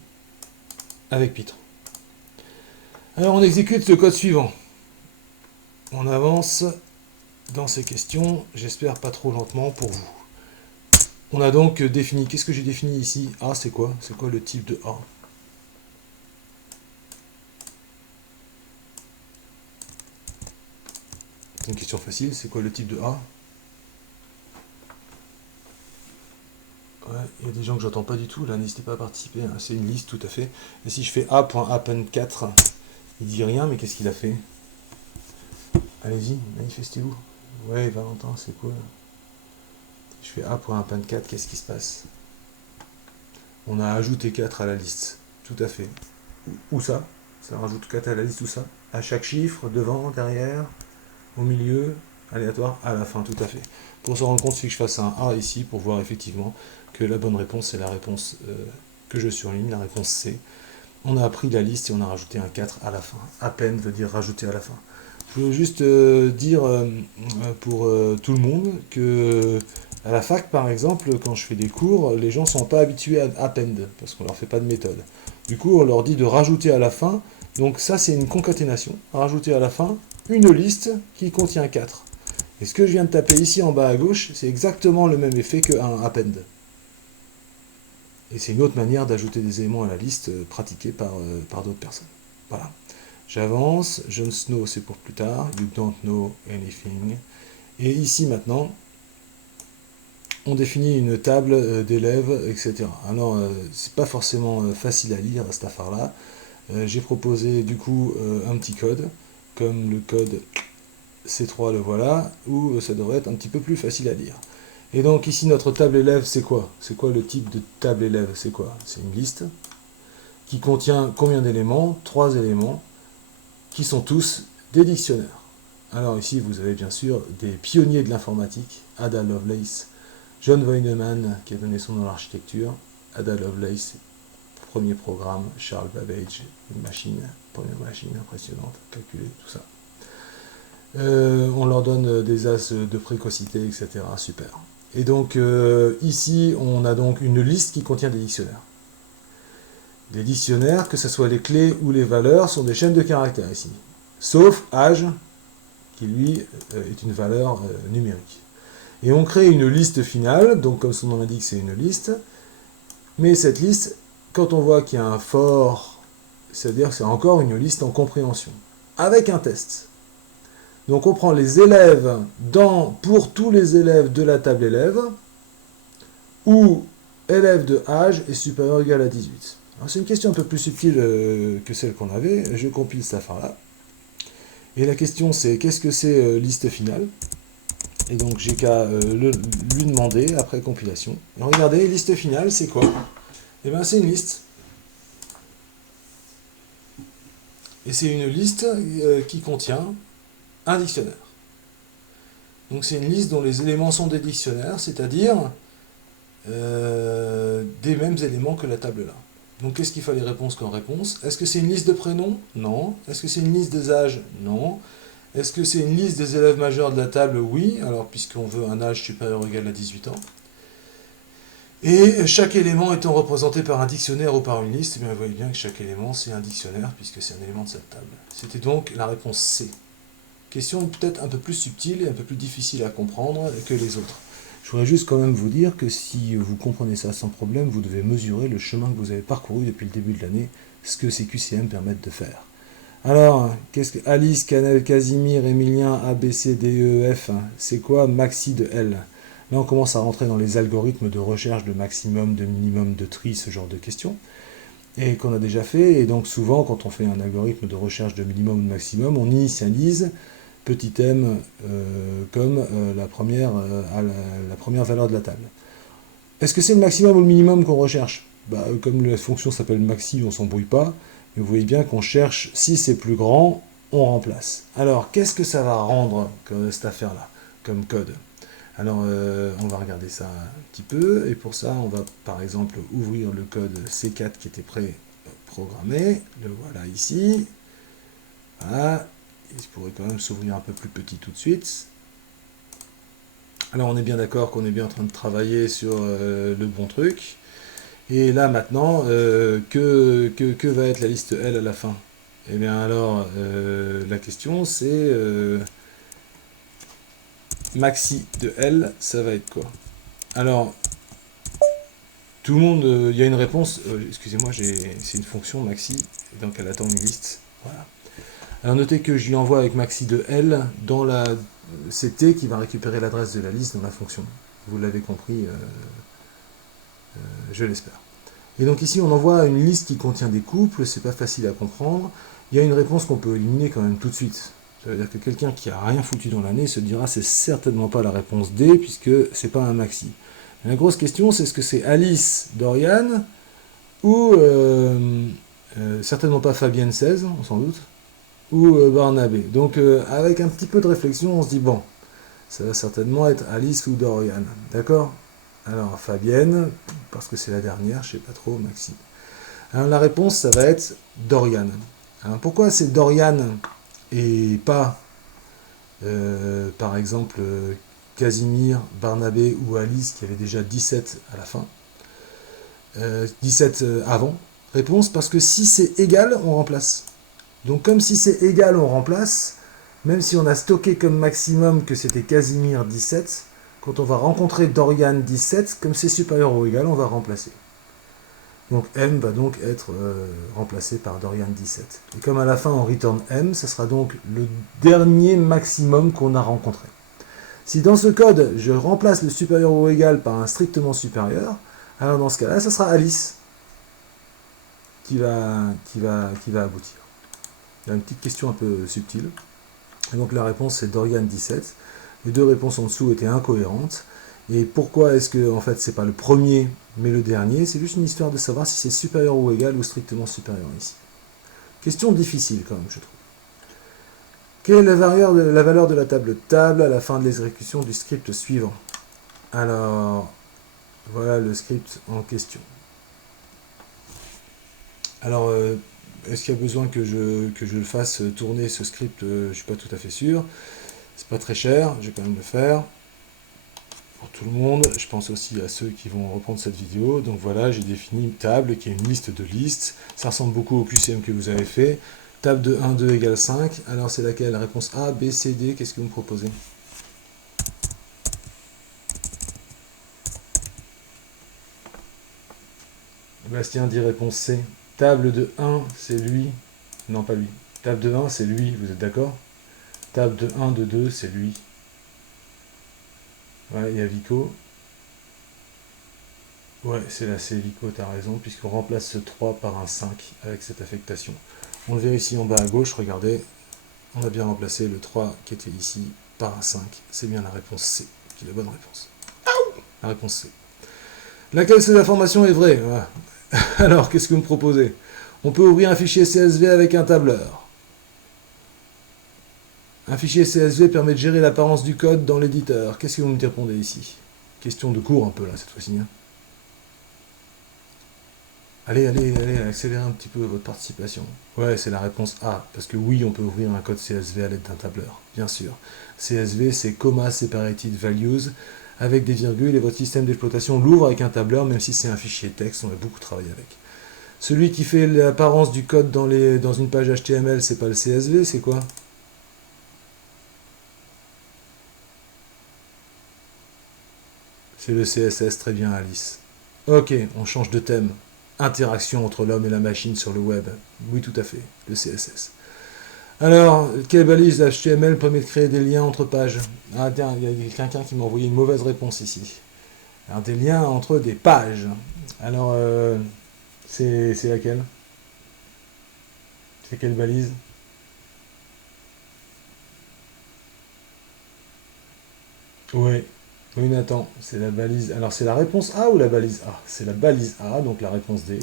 avec Python. Alors on exécute ce code suivant. On avance dans ces questions, j'espère pas trop lentement pour vous. On a donc défini, qu'est-ce que j'ai défini ici? A, c'est quoi? C'est quoi le type de A? C'est une question facile, c'est quoi le type de A? Ouais, il y a des gens que j'entends pas du tout, là, n'hésitez pas à participer, hein. C'est une liste tout à fait. Et si je fais A.append4, il dit rien, mais qu'est-ce qu'il a fait? Allez-y, manifestez-vous. Ouais, Valentin, c'est quoi? Je fais A.append4, qu'est-ce qui se passe? On a ajouté 4 à la liste, tout à fait. Où ça? Ça rajoute 4 à la liste, où ça? À chaque chiffre, devant, derrière, au milieu, aléatoire, à la fin, tout à fait. Pour se rendre compte, il faut que je fasse un A ici pour voir effectivement que la bonne réponse c'est la réponse que je surligne, la réponse C. On a appris la liste et on a rajouté un 4 à la fin. À peine veut dire rajouter à la fin. Je veux juste dire pour tout le monde que à la fac par exemple, quand je fais des cours, les gens ne sont pas habitués à append parce qu'on leur fait pas de méthode. Du coup, on leur dit de rajouter à la fin. Donc ça, c'est une concaténation. Rajouter à la fin une liste qui contient 4. Et ce que je viens de taper ici en bas à gauche, c'est exactement le même effet qu'un append. Et c'est une autre manière d'ajouter des éléments à la liste pratiquée par d'autres personnes. Voilà. J'avance, Jon Snow c'est pour plus tard, you don't know anything. Et ici maintenant, on définit une table d'élèves, etc. Alors, c'est pas forcément facile à lire cette affaire-là. J'ai proposé du coup un petit code, comme le code C3, le voilà, où ça devrait être un petit peu plus facile à lire. Et donc ici, notre table élève, c'est quoi? C'est quoi le type de table élève? C'est quoi? C'est une liste qui contient combien d'éléments? 3 éléments, qui sont tous des dictionnaires. Alors ici, vous avez bien sûr des pionniers de l'informatique, Ada Lovelace, John Weinman, qui a donné son nom à l'architecture, Ada Lovelace, premier programme, Charles Babbage, une machine, première machine impressionnante, calculer tout ça. On leur donne des as de précocité, etc. Super. Et donc ici, on a donc une liste qui contient des dictionnaires. Les dictionnaires, que ce soit les clés ou les valeurs, sont des chaînes de caractères ici. Sauf âge, qui lui est une valeur numérique. Et on crée une liste finale, donc comme son nom l'indique, c'est une liste. Mais cette liste, quand on voit qu'il y a un for, c'est-à-dire que c'est encore une liste en compréhension, avec un test. Donc on prend les élèves pour tous les élèves de la table élève, où élève de âge est supérieur ou égal à 18. C'est une question un peu plus subtile que celle qu'on avait. Je compile cette affaire-là. Et la question c'est qu'est-ce que c'est liste finale? Et donc j'ai qu'à lui demander après compilation. Et regardez, liste finale, c'est quoi? Eh bien c'est une liste. Et c'est une liste qui contient un dictionnaire. Donc c'est une liste dont les éléments sont des dictionnaires, c'est-à-dire des mêmes éléments que la table là. Donc qu'est-ce qu'il fallait réponse comme réponse? Est-ce que c'est une liste de prénoms? Non. Est-ce que c'est une liste des âges? Non. Est-ce que c'est une liste des élèves majeurs de la table? Oui. Alors puisqu'on veut un âge supérieur ou égal à 18 ans. Et chaque élément étant représenté par un dictionnaire ou par une liste, eh bien, vous voyez bien que chaque élément c'est un dictionnaire puisque c'est un élément de cette table. C'était donc la réponse C. Question peut-être un peu plus subtile et un peu plus difficile à comprendre que les autres. Je voudrais juste quand même vous dire que si vous comprenez ça sans problème, vous devez mesurer le chemin que vous avez parcouru depuis le début de l'année, ce que ces QCM permettent de faire. Alors, qu'est-ce que Alice, Canel, Casimir, Emilien, A, B, C, D, E, F, c'est quoi maxi de L? Là, on commence à rentrer dans les algorithmes de recherche de maximum, de minimum, de tri, ce genre de questions, et qu'on a déjà fait. Et donc, souvent, quand on fait un algorithme de recherche de minimum ou de maximum, on initialise petit m comme la première valeur de la table. Est-ce que c'est le maximum ou le minimum qu'on recherche? Comme la fonction s'appelle maxi, on s'embrouille pas. Mais vous voyez bien qu'on cherche, si c'est plus grand, on remplace. Alors, qu'est-ce que ça va rendre cette affaire-là, comme code? Alors, on va regarder ça un petit peu. Et pour ça, on va par exemple ouvrir le code C4 qui était pré-programmé. Le voilà ici. Voilà. Il pourrait quand même s'ouvrir un peu plus petit tout de suite. Alors on est bien d'accord qu'on est bien en train de travailler sur le bon truc. Et là maintenant, que va être la liste L à la fin? Eh bien alors, la question c'est maxi de L, ça va être quoi? Alors, tout le monde, il y a une réponse, excusez-moi, c'est une fonction maxi, donc elle attend une liste. Voilà. Alors notez que je lui envoie avec maxi de L dans la c'est T qui va récupérer l'adresse de la liste dans la fonction. Vous l'avez compris, je l'espère. Et donc ici on envoie une liste qui contient des couples, c'est pas facile à comprendre. Il y a une réponse qu'on peut éliminer quand même tout de suite. Ça veut dire que quelqu'un qui a rien foutu dans l'année se dira c'est certainement pas la réponse D puisque c'est pas un maxi. Mais la grosse question c'est est-ce que c'est Alice, Dorian ou certainement pas Fabienne 16, on s'en doute, ou Barnabé. Donc avec un petit peu de réflexion, on se dit bon, ça va certainement être Alice ou Dorian. D'accord? Alors Fabienne, parce que c'est la dernière, je sais pas trop, Maxi. Alors la réponse, ça va être Dorian. Alors pourquoi c'est Dorian et pas, par exemple, Casimir, Barnabé ou Alice qui avait déjà 17 à la fin 17 avant? Réponse, parce que si c'est égal, on remplace. Donc comme si c'est égal, on remplace, même si on a stocké comme maximum que c'était Casimir 17, quand on va rencontrer Dorian 17, comme c'est supérieur ou égal, on va remplacer. Donc M va donc être remplacé par Dorian 17. Et comme à la fin on return M, ce sera donc le dernier maximum qu'on a rencontré. Si dans ce code, je remplace le supérieur ou égal par un strictement supérieur, alors dans ce cas-là, ce sera Alice qui va aboutir. Il y a une petite question un peu subtile. Et donc la réponse c'est Dorian 17. Les deux réponses en dessous étaient incohérentes. Et pourquoi est-ce que en fait c'est pas le premier mais le dernier? C'est juste une histoire de savoir si c'est supérieur ou égal ou strictement supérieur ici. Question difficile quand même je trouve. Quelle est la valeur de la table table à la fin de l'exécution du script suivant? Alors voilà le script en question. Alors est-ce qu'il y a besoin que je fasse tourner ce script? Je ne suis pas tout à fait sûr. C'est pas très cher, je vais quand même le faire. Pour tout le monde, je pense aussi à ceux qui vont reprendre cette vidéo. Donc voilà, j'ai défini une table qui est une liste de listes. Ça ressemble beaucoup au QCM que vous avez fait. Table de 1, 2 égale 5. Alors c'est laquelle? Réponse A, B, C, D. Qu'est-ce que vous me proposez? Bastien dit réponse C. Table de 1, c'est lui. Non, pas lui. Table de 1, c'est lui. Vous êtes d'accord? Table de 1, de 2, c'est lui. Ouais, il y a Vico. Ouais, c'est la Célico, t'as raison, puisqu'on remplace ce 3 par un 5 avec cette affectation. On le vérifie en bas à gauche, regardez, on a bien remplacé le 3 qui était ici par un 5. C'est bien la réponse C, qui est la bonne réponse. La réponse C. Laquelle de ces informations est vraie? Voilà. Alors, qu'est-ce que vous me proposez? On peut ouvrir un fichier CSV avec un tableur. Un fichier CSV permet de gérer l'apparence du code dans l'éditeur. Qu'est-ce que vous me répondez ici? Question de cours un peu là, cette fois-ci. Hein. Allez, accélérez un petit peu votre participation. Ouais, c'est la réponse A, parce que oui, on peut ouvrir un code CSV à l'aide d'un tableur, bien sûr. CSV, c'est Comma Separated Values, avec des virgules, et votre système d'exploitation l'ouvre avec un tableur, même si c'est un fichier texte, on a beaucoup travaillé avec. Celui qui fait l'apparence du code dans une page HTML, c'est pas le CSV, c'est quoi? C'est le CSS, très bien Alice. Ok, on change de thème. Interaction entre l'homme et la machine sur le web. Oui, tout à fait, le CSS. Alors, quelle balise HTML permet de créer des liens entre pages? Ah tiens, il y a quelqu'un qui m'a envoyé une mauvaise réponse ici. Alors, des liens entre des pages. Alors, c'est laquelle? C'est quelle balise? Oui. Oui, Nathan, c'est la balise. Alors, c'est la réponse A ou la balise A? C'est la balise A, donc la réponse D.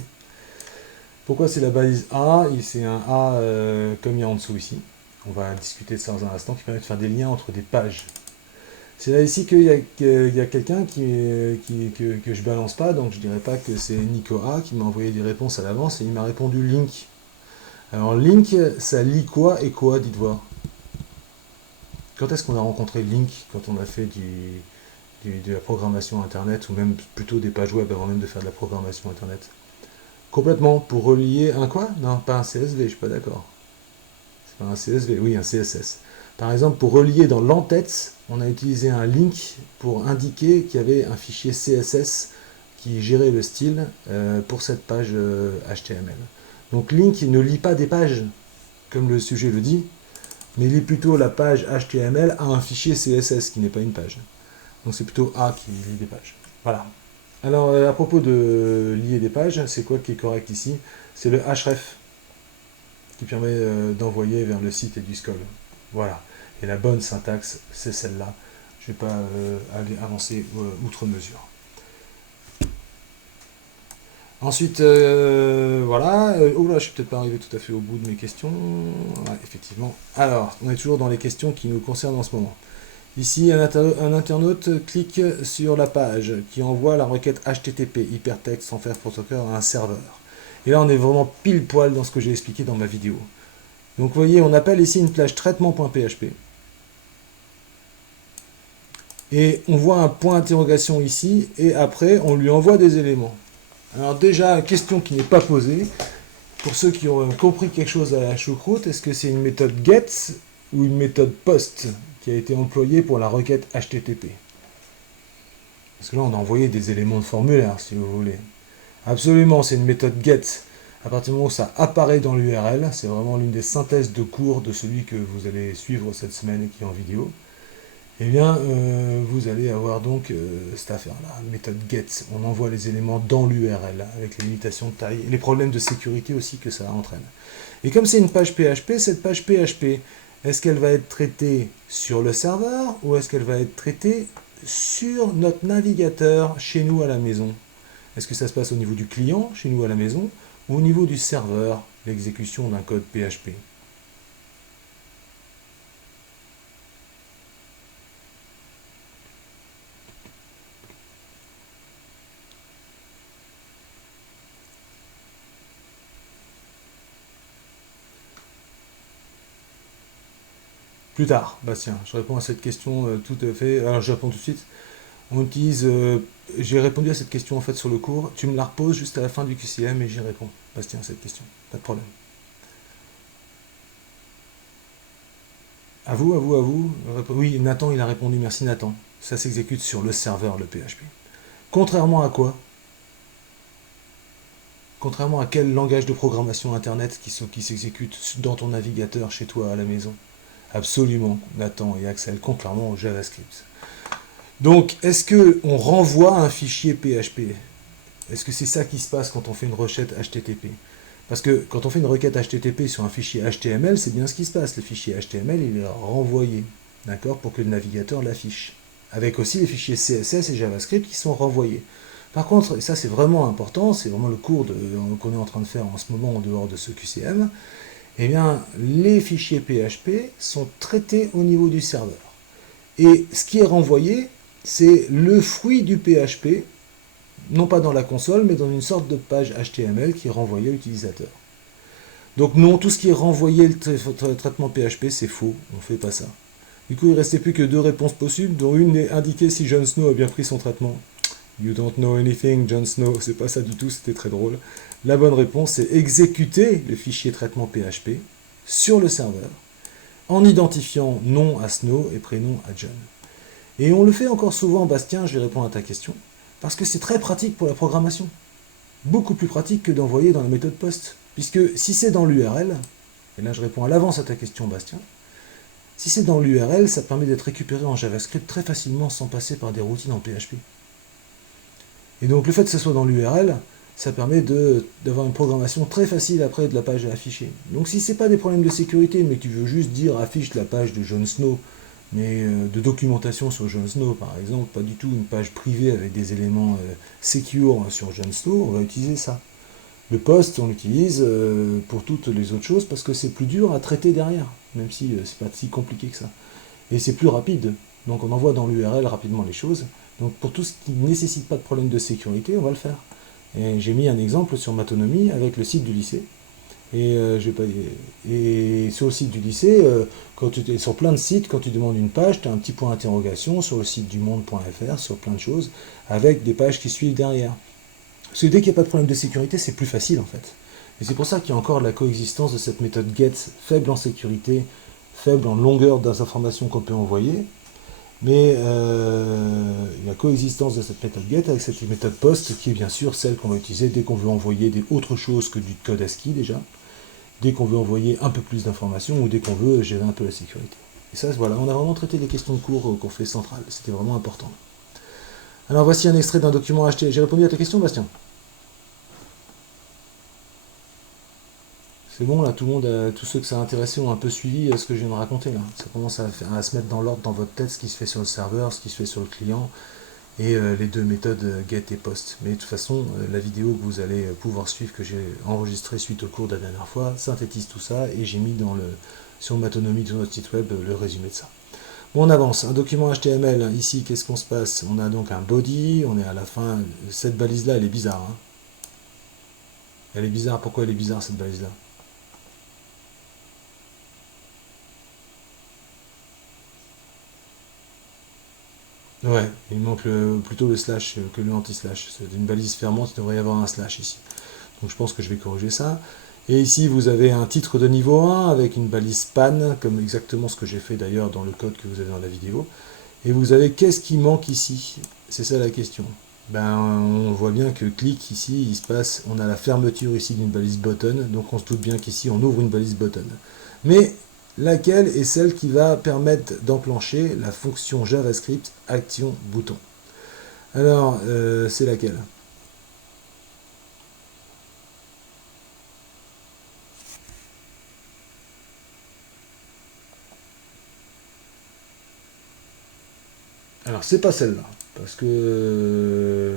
Pourquoi c'est la balise A? C'est un A comme il y a en dessous ici. On va discuter de ça dans un instant, qui permet de faire des liens entre des pages. C'est là ici qu'il y a quelqu'un que je balance pas, donc je dirais pas que c'est Nico A qui m'a envoyé des réponses à l'avance et il m'a répondu Link. Alors Link, ça lit quoi et quoi, dites voir. Quand est-ce qu'on a rencontré Link? Quand on a fait de la programmation internet ou même plutôt des pages web avant même de faire de la programmation internet? Complètement, pour relier un quoi? Non, pas un CSV, je suis pas d'accord. C'est pas un CSV, oui, un CSS. Par exemple, pour relier dans l'entête, on a utilisé un link pour indiquer qu'il y avait un fichier CSS qui gérait le style pour cette page HTML. Donc link ne lit pas des pages, comme le sujet le dit, mais lit plutôt la page HTML à un fichier CSS qui n'est pas une page. Donc c'est plutôt A qui lit des pages. Voilà. Alors à propos de lier des pages, c'est quoi qui est correct ici? C'est le href qui permet d'envoyer vers le site et du scroll. Voilà. Et la bonne syntaxe, c'est celle-là. Je ne vais pas aller avancer outre mesure. Ensuite, voilà. Oh là, je suis peut-être pas arrivé tout à fait au bout de mes questions. Ouais, effectivement. Alors, on est toujours dans les questions qui nous concernent en ce moment. Ici, un internaute clique sur la page qui envoie la requête HTTP, hypertexte sans faire protocole, à un serveur. Et là, on est vraiment pile poil dans ce que j'ai expliqué dans ma vidéo. Donc, vous voyez, on appelle ici une plage traitement.php. Et on voit un point d'interrogation ici, et après, on lui envoie des éléments. Alors déjà, question qui n'est pas posée, pour ceux qui ont compris quelque chose à la choucroute, est-ce que c'est une méthode get ou une méthode post qui a été employée pour la requête HTTP? Parce que là, on a envoyé des éléments de formulaire, si vous voulez. Absolument, c'est une méthode get. À partir du moment où ça apparaît dans l'URL, c'est vraiment l'une des synthèses de cours de celui que vous allez suivre cette semaine et qui est en vidéo. Eh bien, vous allez avoir donc cette affaire-là, méthode get. On envoie les éléments dans l'URL avec les limitations de taille et les problèmes de sécurité aussi que ça entraîne. Et comme c'est une page PHP, cette page PHP, est-ce qu'elle va être traitée sur le serveur ou est-ce qu'elle va être traitée sur notre navigateur chez nous à la maison? Est-ce que ça se passe au niveau du client chez nous à la maison ou au niveau du serveur, l'exécution d'un code PHP? Plus tard, Bastien, je réponds à cette question tout à fait. Alors je réponds tout de suite. On utilise. J'ai répondu à cette question en fait sur le cours. Tu me la reposes juste à la fin du QCM et j'y réponds. Bastien, à cette question. Pas de problème. À vous, à vous, à vous. Oui, Nathan, il a répondu. Merci Nathan. Ça s'exécute sur le serveur, le PHP. Contrairement à quoi? Contrairement à quel langage de programmation Internet qui s'exécute dans ton navigateur chez toi à la maison? Absolument, Nathan et Axel, contrairement au JavaScript. Donc, est-ce qu'on renvoie un fichier PHP? est-ce que c'est ça qui se passe quand on fait une requête HTTP? Parce que quand on fait une requête HTTP sur un fichier HTML, c'est bien ce qui se passe. Le fichier HTML, il est renvoyé, d'accord, pour que le navigateur l'affiche. Avec aussi les fichiers CSS et JavaScript qui sont renvoyés. Par contre, et ça c'est vraiment important, c'est vraiment le cours qu'on est en train de faire en ce moment en dehors de ce QCM, eh bien, les fichiers PHP sont traités au niveau du serveur. Et ce qui est renvoyé, c'est le fruit du PHP, non pas dans la console, mais dans une sorte de page HTML qui est renvoyée à l'utilisateur. Donc non, tout ce qui est renvoyé le traitement PHP, c'est faux, on ne fait pas ça. Du coup, il ne restait plus que deux réponses possibles, dont une est indiquée si Jon Snow a bien pris son traitement. You don't know anything, Jon Snow, c'est pas ça du tout, c'était très drôle. La bonne réponse, c'est exécuter le fichier traitement PHP sur le serveur, en identifiant nom à Snow et prénom à John. Et on le fait encore souvent, Bastien, je vais répondre à ta question, parce que c'est très pratique pour la programmation. Beaucoup plus pratique que d'envoyer dans la méthode post. Puisque si c'est dans l'URL, et là je réponds à l'avance à ta question, Bastien, si c'est dans l'URL, ça permet d'être récupéré en JavaScript très facilement sans passer par des routines en PHP. Et donc le fait que ce soit dans l'URL, ça permet d'avoir une programmation très facile après de la page à afficher. Donc si ce n'est pas des problèmes de sécurité, mais que tu veux juste dire affiche la page de Jon Snow, mais de documentation sur Jon Snow par exemple, pas du tout une page privée avec des éléments secure sur Jon Snow, on va utiliser ça. Le post, on l'utilise pour toutes les autres choses parce que c'est plus dur à traiter derrière, même si c'est pas si compliqué que ça. Et c'est plus rapide, donc on envoie dans l'URL rapidement les choses. Donc pour tout ce qui ne nécessite pas de problème de sécurité, on va le faire. Et j'ai mis un exemple sur Matonomy avec le site du lycée. Et, et sur le site du lycée, quand tu es sur plein de sites, quand tu demandes une page, tu as un petit point d'interrogation sur le site dumonde.fr, sur plein de choses, avec des pages qui suivent derrière. Parce que dès qu'il n'y a pas de problème de sécurité, c'est plus facile en fait. Et c'est pour ça qu'il y a encore la coexistence de cette méthode get, faible en sécurité, faible en longueur des informations qu'on peut envoyer, mais la coexistence de cette méthode get avec cette méthode post, qui est bien sûr celle qu'on va utiliser dès qu'on veut envoyer autre chose que du code ASCII déjà, dès qu'on veut envoyer un peu plus d'informations ou dès qu'on veut gérer un peu la sécurité. Et ça, voilà, on a vraiment traité les questions de cours qu'on fait central, c'était vraiment important. Alors voici un extrait d'un document HTML. J'ai répondu à ta question, Bastien? C'est bon, là, tout le monde, tous ceux que ça a intéressé ont un peu suivi ce que je viens de raconter, là. Ça commence à se mettre dans l'ordre dans votre tête, ce qui se fait sur le serveur, ce qui se fait sur le client, et les deux méthodes get et post. Mais de toute façon, la vidéo que vous allez pouvoir suivre, que j'ai enregistrée suite au cours de la dernière fois, synthétise tout ça, et j'ai mis sur Matonomy de notre site web le résumé de ça. Bon, on avance. Un document HTML, ici, qu'est-ce qu'on se passe? On a donc un body, on est à la fin. Cette balise-là, elle est bizarre. Hein. Elle est bizarre. Pourquoi elle est bizarre, cette balise-là? Ouais, il manque plutôt le slash que le anti-slash. C'est une balise fermante, il devrait y avoir un slash ici. Donc je pense que je vais corriger ça. Et ici, vous avez un titre de niveau 1 avec une balise span, comme exactement ce que j'ai fait d'ailleurs dans le code que vous avez dans la vidéo. Et vous avez qu'est-ce qui manque ici? C'est ça la question. Ben, on voit bien que clic ici, il se passe, on a la fermeture ici d'une balise button, donc on se doute bien qu'ici on ouvre une balise button. Mais laquelle est celle qui va permettre d'enclencher la fonction JavaScript action bouton? Alors, c'est laquelle? Alors, c'est pas celle-là, parce que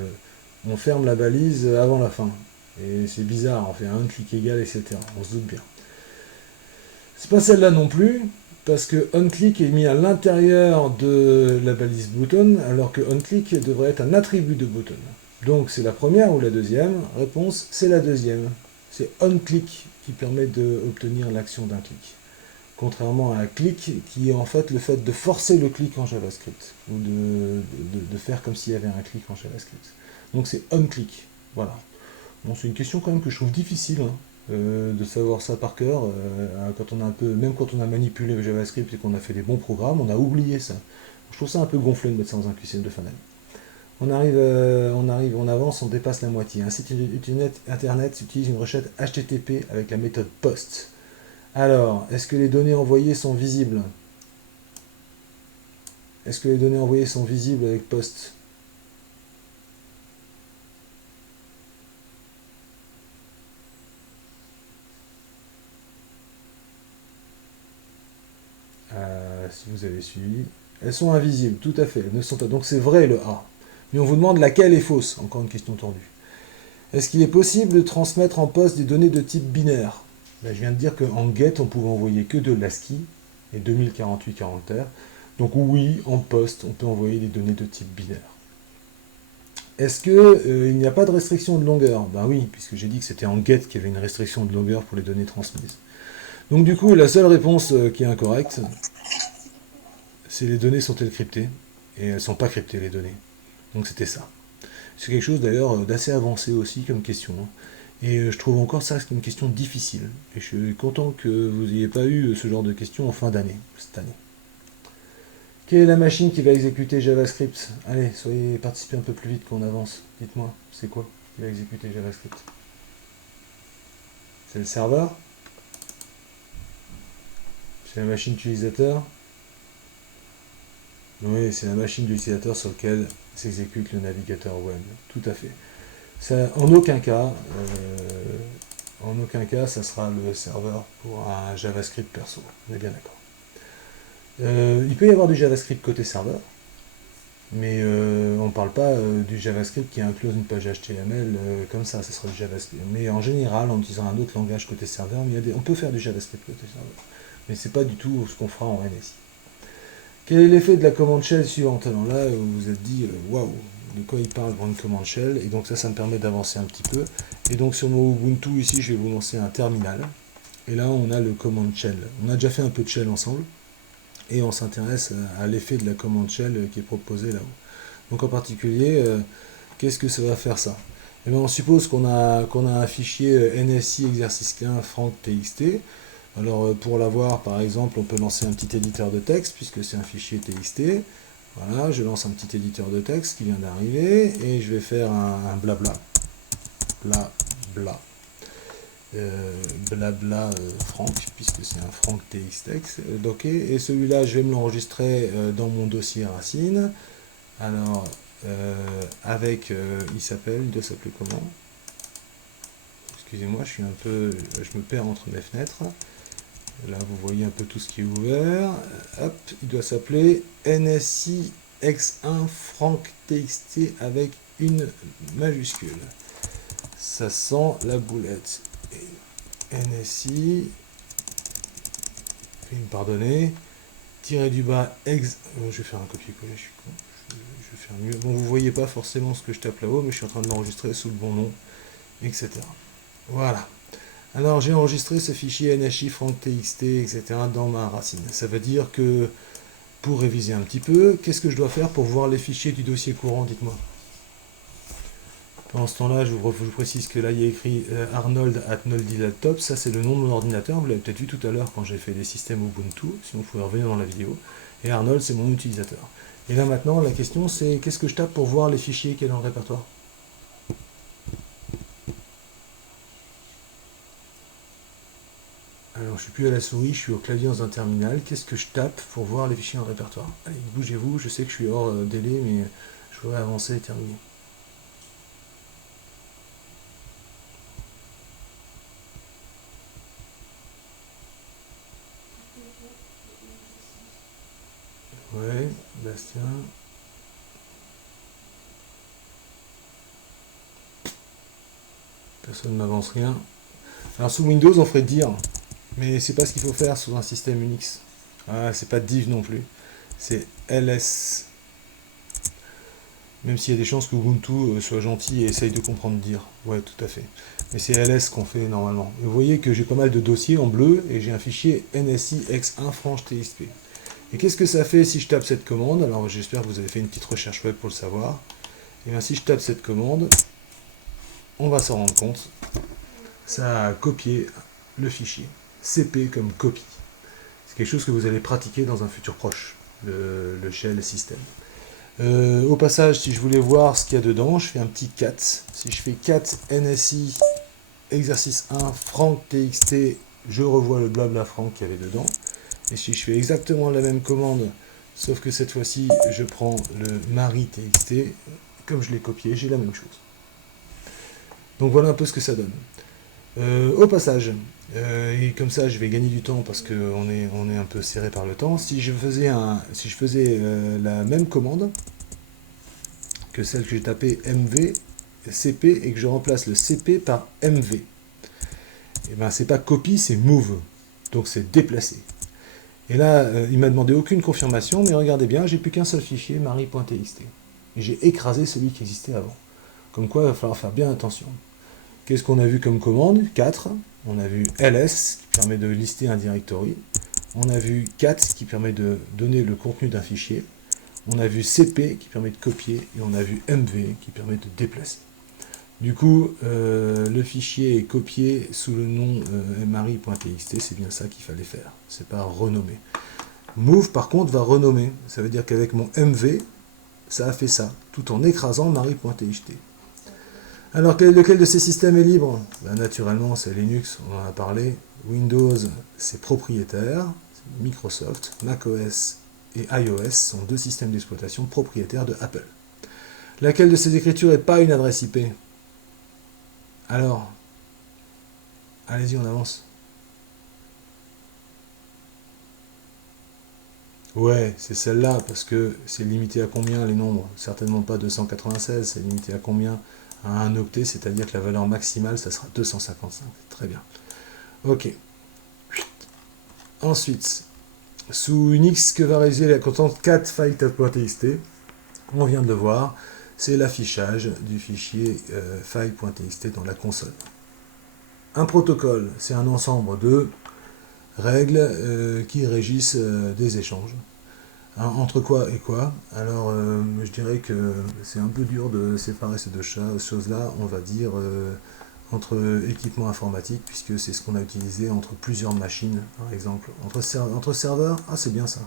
on ferme la balise avant la fin. Et c'est bizarre, on fait un clic égal, etc. On se doute bien. C'est pas celle-là non plus, parce que onClick est mis à l'intérieur de la balise button, alors que onClick devrait être un attribut de button. Donc c'est la première ou la deuxième? Réponse, c'est la deuxième. C'est onClick qui permet d'obtenir l'action d'un clic. Contrairement à un clic qui est en fait le fait de forcer le clic en JavaScript, ou de faire comme s'il y avait un clic en JavaScript. Donc c'est onClick. Voilà. Bon, c'est une question quand même que je trouve difficile hein, de savoir ça par cœur. Quand on a un peu, même quand on a manipulé le JavaScript et qu'on a fait des bons programmes, on a oublié ça. Je trouve ça un peu gonflé de mettre ça dans un QCM de Fanel. On avance, on dépasse la moitié. Un site internet utilise une requête HTTP avec la méthode POST. Alors, est-ce que les données envoyées sont visibles? Est-ce que les données envoyées sont visibles avec POST? si vous avez suivi. Elles sont invisibles, tout à fait, elles ne sont pas. Donc c'est vrai le A. Mais on vous demande laquelle est fausse, encore une question tordue. Est-ce qu'il est possible de transmettre en poste des données de type binaire? Ben, je viens de dire qu'en GET, on pouvait envoyer que de l'ASCII et 2048 caractères. Donc oui, en poste, on peut envoyer des données de type binaire. Est-ce qu'il n'y a pas de restriction de longueur? Ben oui, puisque j'ai dit que c'était en GET qu'il y avait une restriction de longueur pour les données transmises. Donc du coup, la seule réponse qui est incorrecte, c'est les données sont-elles cryptées? Et elles ne sont pas cryptées, les données. Donc c'était ça. C'est quelque chose d'ailleurs d'assez avancé aussi comme question. Et je trouve encore ça une question difficile. Et je suis content que vous n'ayez pas eu ce genre de questions en fin d'année, cette année. Quelle est la machine qui va exécuter JavaScript? Allez, participez un peu plus vite qu'on avance. Dites-moi, c'est quoi qui va exécuter JavaScript? C'est le serveur? C'est la machine utilisateur? Oui, c'est la machine d'utilisateur sur laquelle s'exécute le navigateur web. Tout à fait. Ça, en aucun cas, ça sera le serveur pour un JavaScript perso. On est bien d'accord. Il peut y avoir du JavaScript côté serveur, mais on ne parle pas du JavaScript qui inclut une page HTML comme ça sera du JavaScript. Mais en général, en utilisant un autre langage côté serveur, on peut faire du JavaScript côté serveur. Mais c'est pas du tout ce qu'on fera en NSI. Quel est l'effet de la commande shell suivante? Alors là, vous vous êtes dit, waouh, de quoi il parle pour une commande shell? Et donc ça me permet d'avancer un petit peu. Et donc sur mon Ubuntu, ici, je vais vous lancer un terminal. Et là, on a le command shell. On a déjà fait un peu de shell ensemble. Et on s'intéresse à l'effet de la command shell qui est proposée là-haut. Donc en particulier, qu'est-ce que ça va faire ça? Eh bien, on suppose qu'on a un fichier NSI exercice 15 franc.txt. Alors pour l'avoir, par exemple, on peut lancer un petit éditeur de texte, puisque c'est un fichier TXT. Voilà, je lance un petit éditeur de texte qui vient d'arriver, et je vais faire un blabla. Blabla. Blabla franc, puisque c'est un franc TXT docké. Et celui-là, je vais me l'enregistrer dans mon dossier racine. Alors, il doit s'appeler comment? Excusez-moi, je me perds entre mes fenêtres. Là, vous voyez un peu tout ce qui est ouvert. Hop, il doit s'appeler NSI X1 franc.txt avec une majuscule. Ça sent la boulette. NSI, pardonnez, tiré du bas, je vais faire un copier-coller, je suis con. Je vais faire mieux. Bon, vous voyez pas forcément ce que je tape là-haut, mais je suis en train de l'enregistrer sous le bon nom, etc. Voilà. Alors j'ai enregistré ce fichier NSI franc.txt, etc. dans ma racine. Ça veut dire que, pour réviser un petit peu, qu'est-ce que je dois faire pour voir les fichiers du dossier courant? Dites-moi. Pendant ce temps-là, je vous précise que là, il y a écrit Arnold at Noldy Laptop. Ça, c'est le nom de mon ordinateur. Vous l'avez peut-être vu tout à l'heure quand j'ai fait des systèmes Ubuntu. Sinon, vous pouvez revenir dans la vidéo. Et Arnold, c'est mon utilisateur. Et là, maintenant, la question, c'est qu'est-ce que je tape pour voir les fichiers qu'il y a dans le répertoire? Alors, je suis plus à la souris, je suis au clavier dans un terminal. Qu'est-ce que je tape pour voir les fichiers dans le répertoire? Allez, bougez-vous. Je sais que je suis hors délai, mais je voudrais avancer et terminer. Ouais, Bastien. Personne ne m'avance rien. Alors sous Windows, on ferait dire, mais c'est pas ce qu'il faut faire sous un système Unix. Ah, c'est pas div non plus. C'est ls. Même s'il y a des chances que Ubuntu soit gentil et essaye de comprendre dire. Ouais, tout à fait. Mais c'est ls qu'on fait normalement. Et vous voyez que j'ai pas mal de dossiers en bleu et j'ai un fichier NSI X1 franc.txt. Et qu'est-ce que ça fait si je tape cette commande? Alors j'espère que vous avez fait une petite recherche web pour le savoir. Et bien si je tape cette commande, on va s'en rendre compte. Ça a copié le fichier. CP comme copie. C'est quelque chose que vous allez pratiquer dans un futur proche, le shell système. Au passage, si je voulais voir ce qu'il y a dedans, je fais un petit cat. Si je fais cat NSI exercice 1 franc.txt, je revois le blabla franc qu'il y avait dedans. Et si je fais exactement la même commande, sauf que cette fois-ci, je prends le mari.txt, comme je l'ai copié, j'ai la même chose. Donc voilà un peu ce que ça donne. Au passage, et comme ça je vais gagner du temps parce qu'on est un peu serré par le temps, si je faisais la même commande que celle que j'ai tapée MV, CP, et que je remplace le CP par MV, et ben c'est pas copy, c'est move, donc c'est déplacer. Et là, il m'a demandé aucune confirmation, mais regardez bien, j'ai plus qu'un seul fichier, marie.txt. Et j'ai écrasé celui qui existait avant. Comme quoi, il va falloir faire bien attention. Qu'est-ce qu'on a vu comme commande? 4. On a vu ls, qui permet de lister un directory. On a vu cat, qui permet de donner le contenu d'un fichier. On a vu cp, qui permet de copier. Et on a vu mv, qui permet de déplacer. Du coup, le fichier est copié sous le nom mari.txt, c'est bien ça qu'il fallait faire. C'est pas renommer. Move, par contre, va renommer. Ça veut dire qu'avec mon mv, ça a fait ça, tout en écrasant mari.txt. Alors, lequel de ces systèmes est libre? Ben, naturellement, c'est Linux, on en a parlé. Windows, c'est propriétaire. Microsoft, macOS et iOS sont deux systèmes d'exploitation propriétaires de Apple. Laquelle de ces écritures n'est pas une adresse IP? Alors, allez-y, on avance. Ouais, c'est celle-là, parce que c'est limité à combien les nombres? Certainement pas 296, c'est limité à combien? À un octet, c'est-à-dire que la valeur maximale, ça sera 255. Très bien. Ok. Ensuite, sous Unix, que va réaliser la constante cat.file.txt? On vient de le voir, c'est l'affichage du fichier file.txt dans la console. Un protocole, c'est un ensemble de règles qui régissent des échanges. Hein, entre quoi et quoi? Alors, je dirais que c'est un peu dur de séparer ces deux choses-là, on va dire, entre équipements informatiques, puisque c'est ce qu'on a utilisé entre plusieurs machines, par exemple. Entre serveurs, ah c'est bien ça.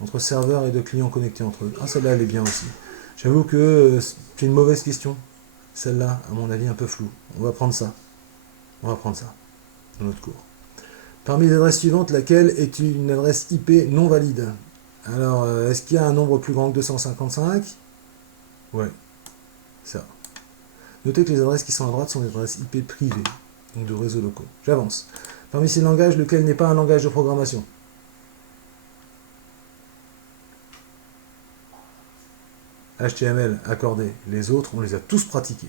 Entre serveurs et de clients connectés entre eux. Ah, celle-là, elle est bien aussi. J'avoue que c'est une mauvaise question. Celle-là, à mon avis, un peu floue. On va prendre ça. On va prendre ça dans notre cours. Parmi les adresses suivantes, laquelle est une adresse IP non valide? Alors, est-ce qu'il y a un nombre plus grand que 255? Ouais, ça. Notez que les adresses qui sont à droite sont des adresses IP privées, donc de réseaux locaux. J'avance. Parmi ces langages, lequel n'est pas un langage de programmation? HTML, accordé. Les autres, on les a tous pratiqués.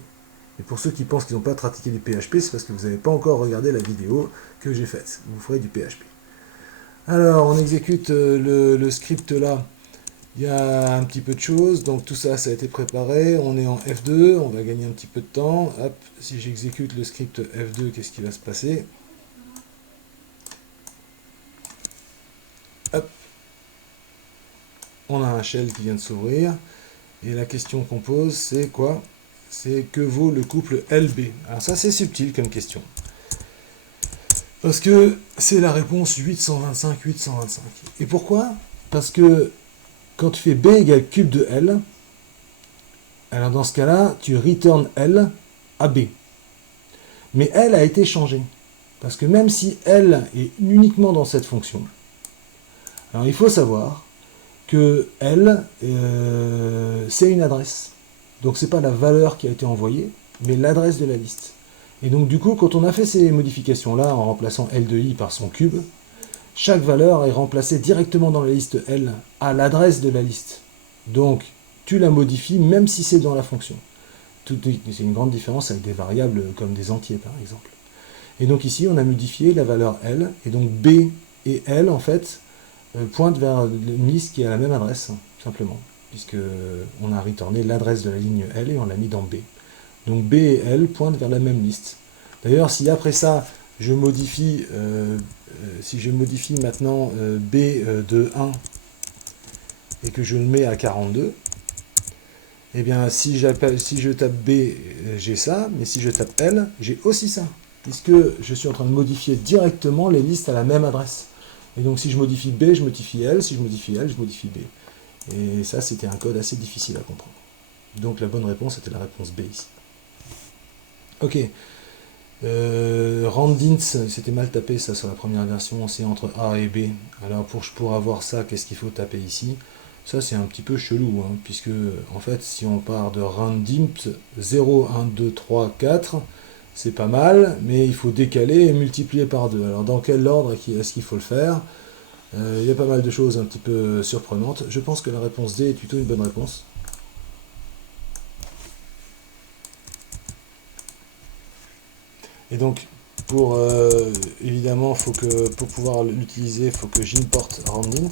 Et pour ceux qui pensent qu'ils n'ont pas pratiqué du PHP, c'est parce que vous n'avez pas encore regardé la vidéo que j'ai faite. Vous ferez du PHP. Alors, on exécute le script là. Il y a un petit peu de choses, donc tout ça, ça a été préparé. On est en F2, on va gagner un petit peu de temps. Hop, si j'exécute le script F2, qu'est-ce qui va se passer? Hop, on a un shell qui vient de s'ouvrir. Et la question qu'on pose, c'est quoi? C'est que vaut le couple LB? Alors ça, c'est subtil comme question. Parce que c'est la réponse 825, 825. Et pourquoi? Parce que quand tu fais B égale cube de L, alors dans ce cas-là, tu return L à B. Mais L a été changé. Parce que même si L est uniquement dans cette fonction, alors il faut savoir que L, c'est une adresse. Donc c'est pas la valeur qui a été envoyée, mais l'adresse de la liste. Et donc du coup, quand on a fait ces modifications-là en remplaçant L de I par son cube, chaque valeur est remplacée directement dans la liste L à l'adresse de la liste. Donc tu la modifies même si c'est dans la fonction. C'est une grande différence avec des variables comme des entiers par exemple. Et donc ici, on a modifié la valeur L, et donc B et L en fait pointent vers une liste qui a la même adresse, simplement, puisque on a retourné l'adresse de la ligne L et on l'a mis dans B. Donc B et L pointent vers la même liste. D'ailleurs, si après ça, je modifie, si je modifie maintenant B de 1 et que je le mets à 42, eh bien, si je tape B, j'ai ça, mais si je tape L, j'ai aussi ça, puisque je suis en train de modifier directement les listes à la même adresse. Et donc si je modifie B, je modifie L, si je modifie L, je modifie B. Et ça, c'était un code assez difficile à comprendre. Donc la bonne réponse était la réponse B ici. Ok. Randint, c'était mal tapé ça sur la première version, c'est entre A et B. Alors pour avoir ça, qu'est-ce qu'il faut taper ici? Ça c'est un petit peu chelou, hein, puisque en fait si on part de randint 0, 1, 2, 3, 4, c'est pas mal, mais il faut décaler et multiplier par 2. Alors dans quel ordre est-ce qu'il faut le faire? Il y a pas mal de choses un petit peu surprenantes. Je pense que la réponse D est plutôt une bonne réponse. Et donc, évidemment, pour pouvoir l'utiliser, il faut que j'importe roundint.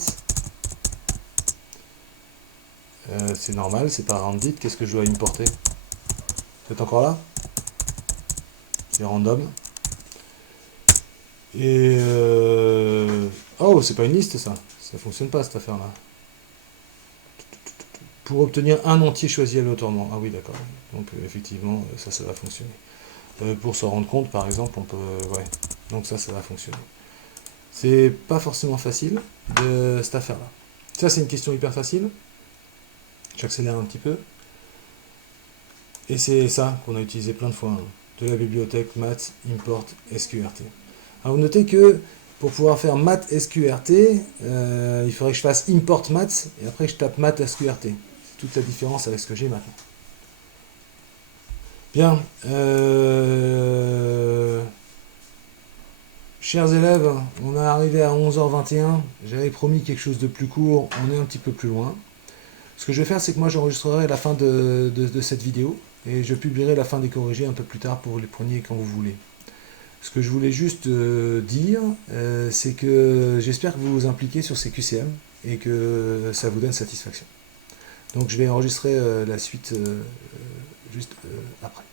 C'est normal, c'est pas roundit. Qu'est-ce que je dois importer? Vous êtes encore là? C'est random. Et oh, c'est pas une liste ça. Ça fonctionne pas cette affaire-là. Pour obtenir un entier choisi aléatoirement. Ah oui, d'accord. Donc effectivement, ça va fonctionner. Pour se rendre compte, par exemple, on peut... ouais. Donc ça va fonctionner. C'est pas forcément facile de cette affaire-là. Ça, c'est une question hyper facile. J'accélère un petit peu. Et c'est ça qu'on a utilisé plein de fois. Hein. De la bibliothèque math import sqrt. Alors vous notez que pour pouvoir faire math sqrt, il faudrait que je fasse import math et après je tape math sqrt. C'est toute la différence avec ce que j'ai maintenant. Bien. Chers élèves, on est arrivé à 11h21. J'avais promis quelque chose de plus court. On est un petit peu plus loin. Ce que je vais faire, c'est que moi j'enregistrerai la fin de cette vidéo et je publierai la fin des corrigés un peu plus tard pour vous les preniez quand vous voulez. Ce que je voulais juste dire, c'est que j'espère que vous vous impliquez sur ces QCM et que ça vous donne satisfaction. Donc je vais enregistrer la suite juste après.